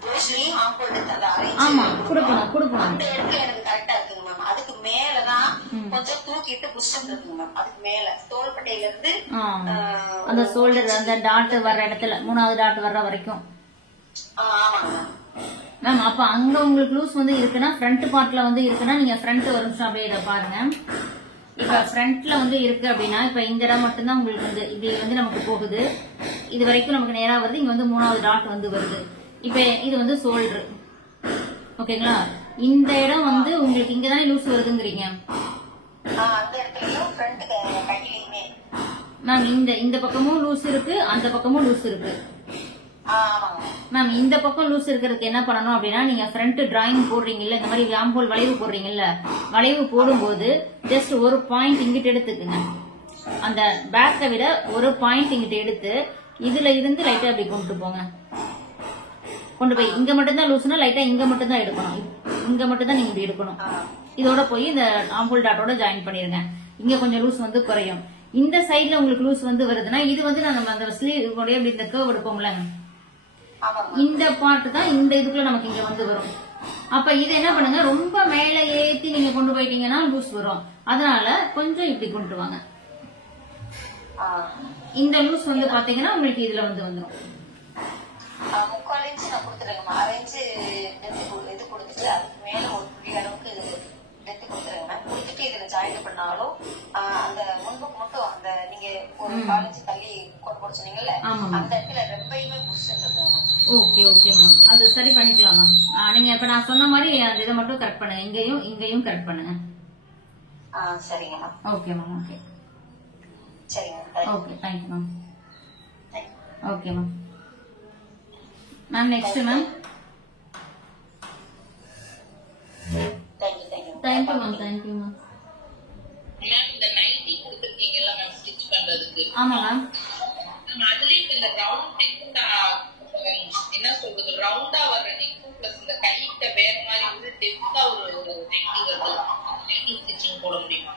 ப்ளவுஸ்லயும் ஆம்ஹோல் டெப்த் அந்த ஆமா கொடுக்கணும். அந்த இடத்துல எனக்கு கரெக்டா இருக்குங்க மேம். அதுக்கு மேலதான் கொஞ்சம் தூக்கிட்டு புஷ்ன்னு இருக்குங்க மேம். அதுக்கு மேல தோள்பட்டையில இருந்து அந்த ஷோல்டர் அந்த டாட் வர்ற இடத்துல 3வது டாட் வர்ற வரைக்கும். ஆமாங்க மேம். அப்ப அங்க உங்களுக்கு லூஸ் வந்து இருக்குன்னா ஃப்ரண்ட் பார்ட்ல வந்து இருக்குன்னா நீங்க ஃப்ரண்ட் ஒரு நிமிஷம் அப்படியே இதை பாருங்க. இப்ப ஃப்ரண்ட்ல வந்து இருக்கு அப்படின்னா இப்ப இந்த இடம் மட்டும்தான் உங்களுக்கு வந்து இப்படி வந்து நமக்கு போகுது. இது வரைக்கும் நமக்கு நேரா வருது. இங்க வந்து 3வது டாட் வந்து வருது. இப்ப இது வந்து ஷோல்டர். ஓகேங்களா? இந்த இடம் வந்து உங்களுக்கு இங்கதானே லூஸ் வருதுங்கிறீங்க மேம். இந்த பக்கமும் லூஸ் இருக்கு, அந்த பக்கமும் லூஸ் இருக்கு மேம். இந்த பக்கம் லூஸ் இருக்கிறதுக்கு என்ன பண்ணணும் அப்படின்னா, நீங்க ஃப்ரண்ட் டிராயிங் போடுறீங்கல்ல, இந்த மாதிரி ஆம்போல் வளைவு போடுறீங்கல்ல, வளைவு போடும்போது ஜஸ்ட் ஒரு பாயிண்ட் இங்கிட்டு எடுத்துக்குங்க. அந்த பேக்கை விட ஒரு பாயிண்ட் இங்கிட்டு எடுத்து இதுல இருந்து லைட்டா அப்படி கொண்டு போங்க. கொண்டு போய் இங்க மட்டும் தான் லூஸ்னா லைட்டா இங்க மட்டும் தான் எடுக்கணும். இங்க மட்டும் தான் நீங்க இப்படி எடுக்கணும். இதோட போய் இந்த ஆம்போல் டாட்டோட ஜாயின் பண்ணிருங்க. இங்க கொஞ்சம் லூஸ் வந்து குறையும். இந்த சைட்ல உங்களுக்கு லூஸ் வந்து வருதுன்னா இது வந்து நம்ம அந்த ஸ்லீவ் இந்த கர்வ் எடுப்போம்ல, இந்த பார்ட் தான் இந்த இதுக்குள்ள நமக்கு இங்க வந்து வரும். அப்ப இது என்ன பண்ணுங்க, ரொம்ப மேல ஏத்தி நீங்க கொண்டு போயிட்டீங்கன்னா லூஸ் வரும். அதனால கொஞ்சம் இப்படி கொண்டு வாங்க. இந்த லூஸ் வந்து பாத்தீங்கன்னா உங்களுக்கு இதுல வந்து வந்துடும். 3/4 இன்ச் நான் கொடுத்துருங்க. 6 இன்ச் இது கொடுத்துட்டு அதுக்கு மேல ஒரு புள்ளி அளவுக்கு டெப்த் கொடுத்துருங்க. கொடுத்துட்டு இதுல ஜாயின் பண்ணாலும் அந்த முன்புக்கு மட்டும் அந்த நீங்க ஒரு 4 இன்ச் தள்ளி போட சொன்னீங்கல்ல, அந்த இடத்துல ரொம்பயுமே புஷ்ன்றது. Okay okay ma'am. அது சரி பண்ணிக்கலாம் மேம். நீங்க இப்ப நான் சொன்ன மாதிரி அந்த இதை மட்டும் கரெக்ட் பண்ணுங்க. இங்கேயும் கரெக்ட் பண்ணுங்க. சரிங்க மேம். Okay ma'am. ஓகே சரிங்க. Okay thank you ma'am. Okay ma'am. Ma'am next ma'am. Thank you ma'am. Thank you ma'am. இந்த நைட்டி கொடுத்துருக்கீங்கல்ல மேம் ஸ்டிச் பண்றதுக்கு. ஆமா மேம். அதுலயும் இந்த ரவுண்ட் என்ன சொல்றது, ரவுண்டா வர்ற நெக்கு பிளஸ் இந்த கைட்ட வேற மாதிரி வந்து டெப்தா ஒரு நெட்டி வருது. நெட்டி ஸ்டிச்சிங் போட முடியுமா?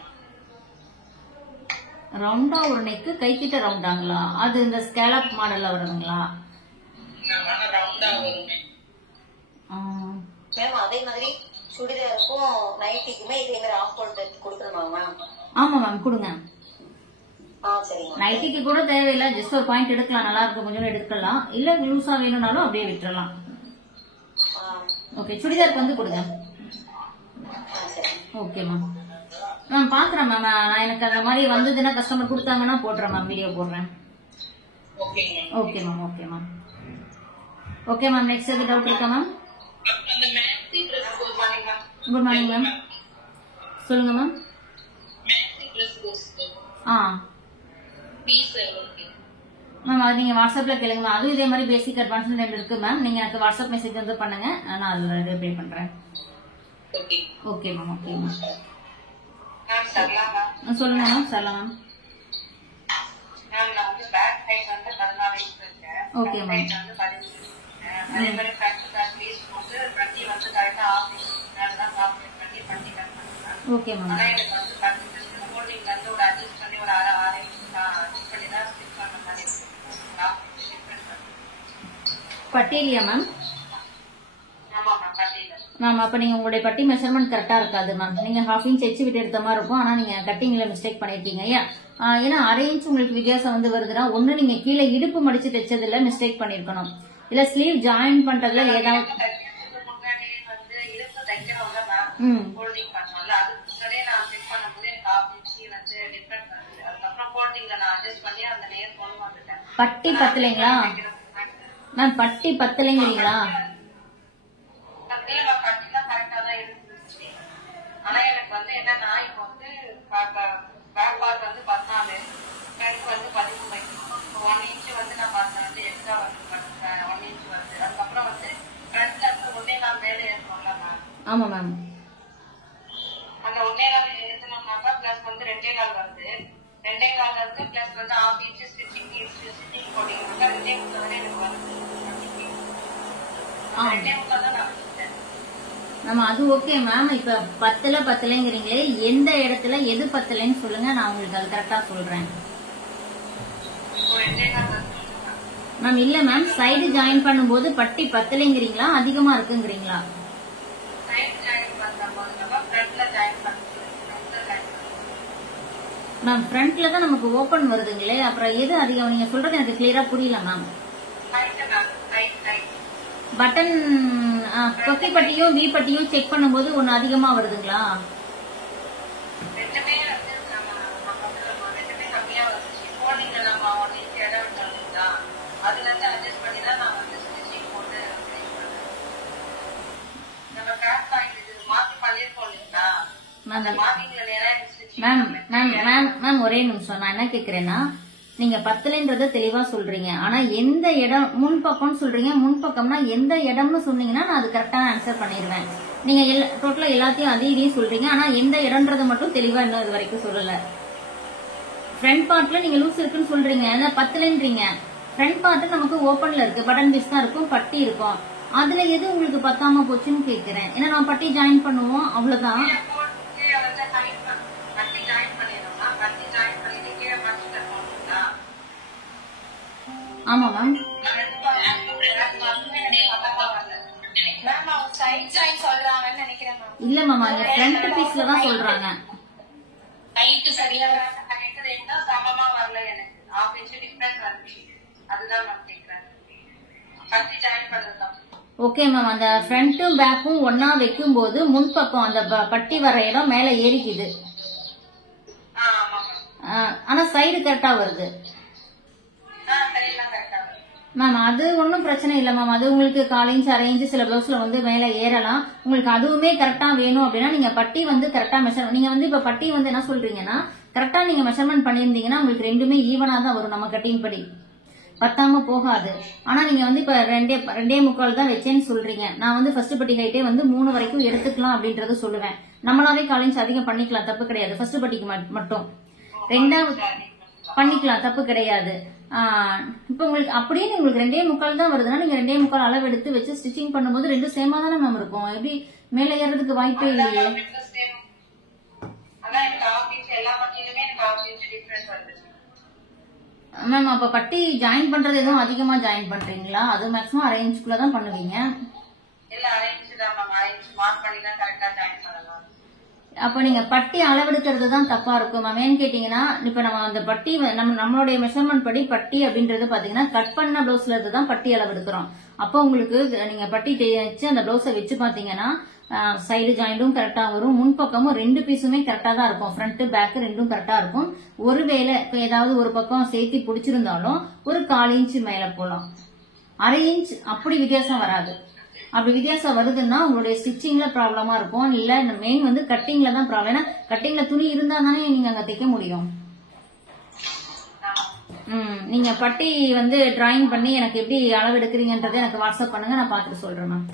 ரவுண்டா ஒரு நெக்கு, கை கிட்ட ரவுண்டாங்களா? அது இந்த ஸ்கேலப் மாடல்ல வருதுங்களா? ரவுண்டா வரும் மேம். அதே மாதிரி சுடிதாருக்கும் நைட்டிக்குமே இதே மாதிரி ஆஃப் போல்ட் கொடுக்கணுமா மேம்? ஆமா மேம், கொடுங்க. நைட்டிக்கு கூட தேவையில்லை, ஜஸ்ட் ஒரு பாயிண்ட் எடுக்கலாம், நல்லா இருக்கும், கொஞ்சம் எடுக்கலாம். இல்ல லூசா வேணும்னாலும் அப்படியே விட்டுறலாம். ஓகே, சுடிதாருக்கு வந்து கொடுங்க. Okay ma'am. மேம் பாக்குறேன் மேம், நான் எனக்கு அந்த மாதிரி வந்ததுன்னா கஸ்டமர் கொடுத்தாங்கன்னா போடுறேன் மேம், வீடியோ போடுறேன். Okay ma'am. Okay ma'am. Okay ma'am, next எது டவுட் இருக்கா மேம்? குட் மார்னிங் மேம், சொல்லுங்க மேம். மேம் அது நீங்க வாட்ஸ்அப்ல கேளுங்க மேம். அதுவும் இதே மாதிரி பேசிக் அட்வான்ஸ் 2 இருக்கு மேம். நீங்க எனக்கு வாட்ஸ்அப் மெசேஜ் வந்து பண்ணுங்க, நான் அதுல ரிப்ளை பண்றேன். Okay ma'am. Okay ma'am. சொல்லுங்க மேம். சரலாம் ma'am. Okay ma'am. Okay ma'am. பட்டியலியா மேம்? மேம் அப்ப நீங்க உங்களுடைய பட்டி மெஷர்மெண்ட் கரெக்டா இருக்காது மேம். நீங்க 1/2 இன்ச் எச்சு விட்டு எடுத்த மாதிரி இருக்கும், ஆனா நீங்க கட்டிங்ல மிஸ்டேக் பண்ணிருக்கீங்க. ஏன்னா 1/2 இன்ச் உங்களுக்கு வித்தியாசம் வந்து வருதுன்னா, ஒண்ணு நீங்க கீழே இடுப்பு மடிச்சு தைச்சதுல மிஸ்டேக் பண்ணிருக்கணும், இல்ல ஸ்லீவ் ஜாயின் பண்றதுல ஏதாவது. பட்டி பத்தலைங்களா மேம்? பட்டி பத்தலைங்கிறீங்களா? ஆனா எனக்கு வந்து என்னன்னா, இப்ப வந்து பேக் பார்ட் வந்து 14, ஃப்ரண்ட் வந்து 13, 1 இன்ச் வந்து நான் பார்த்தேன் வந்து எக்ஸ்ட்ரா வந்து 1 இன்ச் வருது. அதுக்கப்புறம் வந்து ஃப்ரண்ட்ல இருந்து 1.25 மேல ஏற்றணும்ல மேம்? ஆமா மேம். அந்த 1.25 ஏற்றணும்னாக்கா பிளஸ் வந்து 2.25 வருது. 2.25 இருக்கு பிளஸ் வந்து 1/2 இன்ச் ஸ்டிச்சிங் போட்டீங்கன்னாக்கா 2.25 வரை எனக்கு வருது. 2.25 தான் நான் வச்சுட்டேன் மேம். அது ஓகே மேம். இப்ப பத்தலைங்கிறீங்களே, எந்த இடத்துல எது பத்தலைன்னு சொல்லுங்க, நான் உங்களுக்கு அது கரெக்டா சொல்றேன் மேம். இல்ல மேம், சைடு ஜாயின் பண்ணும்போது பட்டி பத்தலைங்கிறீங்களா, அதிகமா இருக்குங்கிறீங்களா? மேம் ஃப்ரண்ட்ல தான் நமக்கு ஓபன் வருதுங்களே, அப்புறம் எது அதிகம்? நீங்க சொல்றது எனக்கு கிளியரா புரியல மேம். பட்டன் கொக்கி பட்டியும் வி பட்டியும் செக் பண்ணும்போது ஒன்னு அதிகமா வருதுங்களா? மேம் ஒரே நிமிஷம், நான் என்ன கேக்குறேன்னா, நீங்க பத்தலைன்றத தெளிவா சொல்றீங்க, ஆனா எந்த இடம் முன்பக்கம் சொல்றீங்க, முன்பக்கம்னா எந்த இடம்னு சொன்னீங்கன்னா நான் அது கரெக்டான ஆன்சர் பண்ணிடுவேன். நீங்க டோட்டலா எல்லாத்தையும் அதையும் சொல்றீங்க, ஆனா எந்த இடம்ன்றத மட்டும் தெளிவா இன்னும் இது வரைக்கும் சொல்லல. ஃப்ரண்ட் பார்ட்ல நீங்க லூஸ் இருக்குன்னு சொல்றீங்க, பத்தலைன்றீங்க. ஃப்ரண்ட் பார்ட் நமக்கு ஓபன்ல இருக்கு, பட்டன் பீஸ் தான் இருக்கும், பட்டி இருக்கும். அதுல எது உங்களுக்கு பத்தாம போச்சுன்னு கேக்குறேன். ஏன்னா நான் பட்டி ஜாயின் பண்ணுவோம், அவ்வளவுதான். ஆமா மேம். இல்ல மேம், அந்த ஃப்ரண்ட் பீஸ்ல தான் சொல்றாங்க. ஓகே மேம், அந்த ஃப்ரண்ட்டும் பேக்கும் ஒன்னா வைக்கும் போது முன்பக்கம் அந்த பட்டி வர இடம் மேல ஏறிக்குது, ஆனா சைடு கரெக்டா வருது மேம். அது ஒன்னும் பிரச்சனை இல்ல மேம். அது உங்களுக்கு 1/4 இன்ச் 1/2 இன்ச் சில பிளவுஸ்ல வந்து மேல ஏறலாம். உங்களுக்கு அதுவுமே கரெக்டா வேணும் அப்படின்னா நீங்க பட்டி வந்து கரெக்டா மெஷர், நீங்க வந்து இப்ப பட்டி வந்து என்ன சொல்றீங்கன்னா கரெக்டா நீங்க மெஷர்மெண்ட் பண்ணிருந்தீங்கன்னா உங்களுக்கு ரெண்டுமே ஈவனா தான் வரும், நம்ம கட்டிங் படி பத்தாம போகாது. ஆனா நீங்க வந்து இப்ப 2.25 தான் வச்சேன்னு சொல்றீங்க. நான் வந்து ஃபர்ஸ்ட் பட்டி ஹைட்டே வந்து 3 வரைக்கும் எடுத்துக்கலாம் அப்படின்றத சொல்லுவேன். நம்மளாவே 1/4 இன்ச் அதிகம் பண்ணிக்கலாம், தப்பு கிடையாது. ஃபர்ஸ்ட் பட்டிக்கு மட்டும் 2வது பண்ணிக்கலாம், தப்பு கிடையாது. இப்ப உங்களுக்கு அப்படியே உங்களுக்கு 2.25 தான் வருதுன்னா நீங்க 2.25 அளவு எடுத்து வச்சு ஸ்டிச்சிங் பண்ணும்போது ரெண்டும் சேமா தானே மேம் இருக்கும். எப்படி மேல ஏறதுக்கு வாய்ப்பே இல்லையே. இன்ச் டிஃபரன்ஸ் வருது மேம். அப்ப பட்டி ஜாயின் பண்றது எதுவும் அதிகமா ஜாயின் பண்றீங்களா? அது மேக்ஸிமம் அரை இன்ச்சுக்குள்ள தான் பண்ணுவீங்க. இல்ல அரை இன்ச் தான் மேம். அரை இன்ச் மார்க் பண்ணி தான் கரெக்டா ஜாயின் பண்ணலாம். அப்ப நீங்க பட்டி அளவெடுக்கிறது தான் தப்பா இருக்கும் மேம். ஏன்னு கேட்டீங்கன்னா இப்ப நம்ம அந்த பட்டி நம்மளுடைய மெஷர்மெண்ட் படி பட்டி அப்படின்றது பாத்தீங்கன்னா கட் பண்ண பிளவுஸ்ல இருந்து தான் பட்டி அளவெடுக்கிறோம். அப்போ உங்களுக்கு நீங்க பட்டி தேய்ச்சி அந்த பிளவுஸை வச்சு பாத்தீங்கன்னா சைடு ஜாயிண்டும் கரெக்டா வரும், முன்பக்கமும் 2 பீஸுமே கரெக்டா தான் இருக்கும், ஃப்ரண்ட் பேக் ரெண்டும் கரெக்டா இருக்கும். ஒருவேளை இப்ப ஏதாவது ஒரு பக்கம் சேர்த்தி பிடிச்சிருந்தாலும் ஒரு 1/4 இன்ச் மேல போலாம், அரை இன்ச் அப்படி வித்தியாசம் வராது. அப்படி வித்தியாசம் வருதுன்னா உங்களுடைய ஸ்டிச்சிங்ல ப்ராப்ளமா இருக்கும், இல்ல மெயின் வந்து கட்டிங்ல தான் ப்ராப்ளம். ஏன்னா கட்டிங்ல துணி இருந்தா தானே நீங்க அங்க தைக்க முடியும். நீங்க பட்டி வந்து டிராயிங் பண்ணி எனக்கு எப்படி அளவு எடுக்கிறீங்கன்றதை எனக்கு வாட்ஸ்அப் பண்ணுங்க, நான் பாத்துட்டு சொல்றேன் மேம்.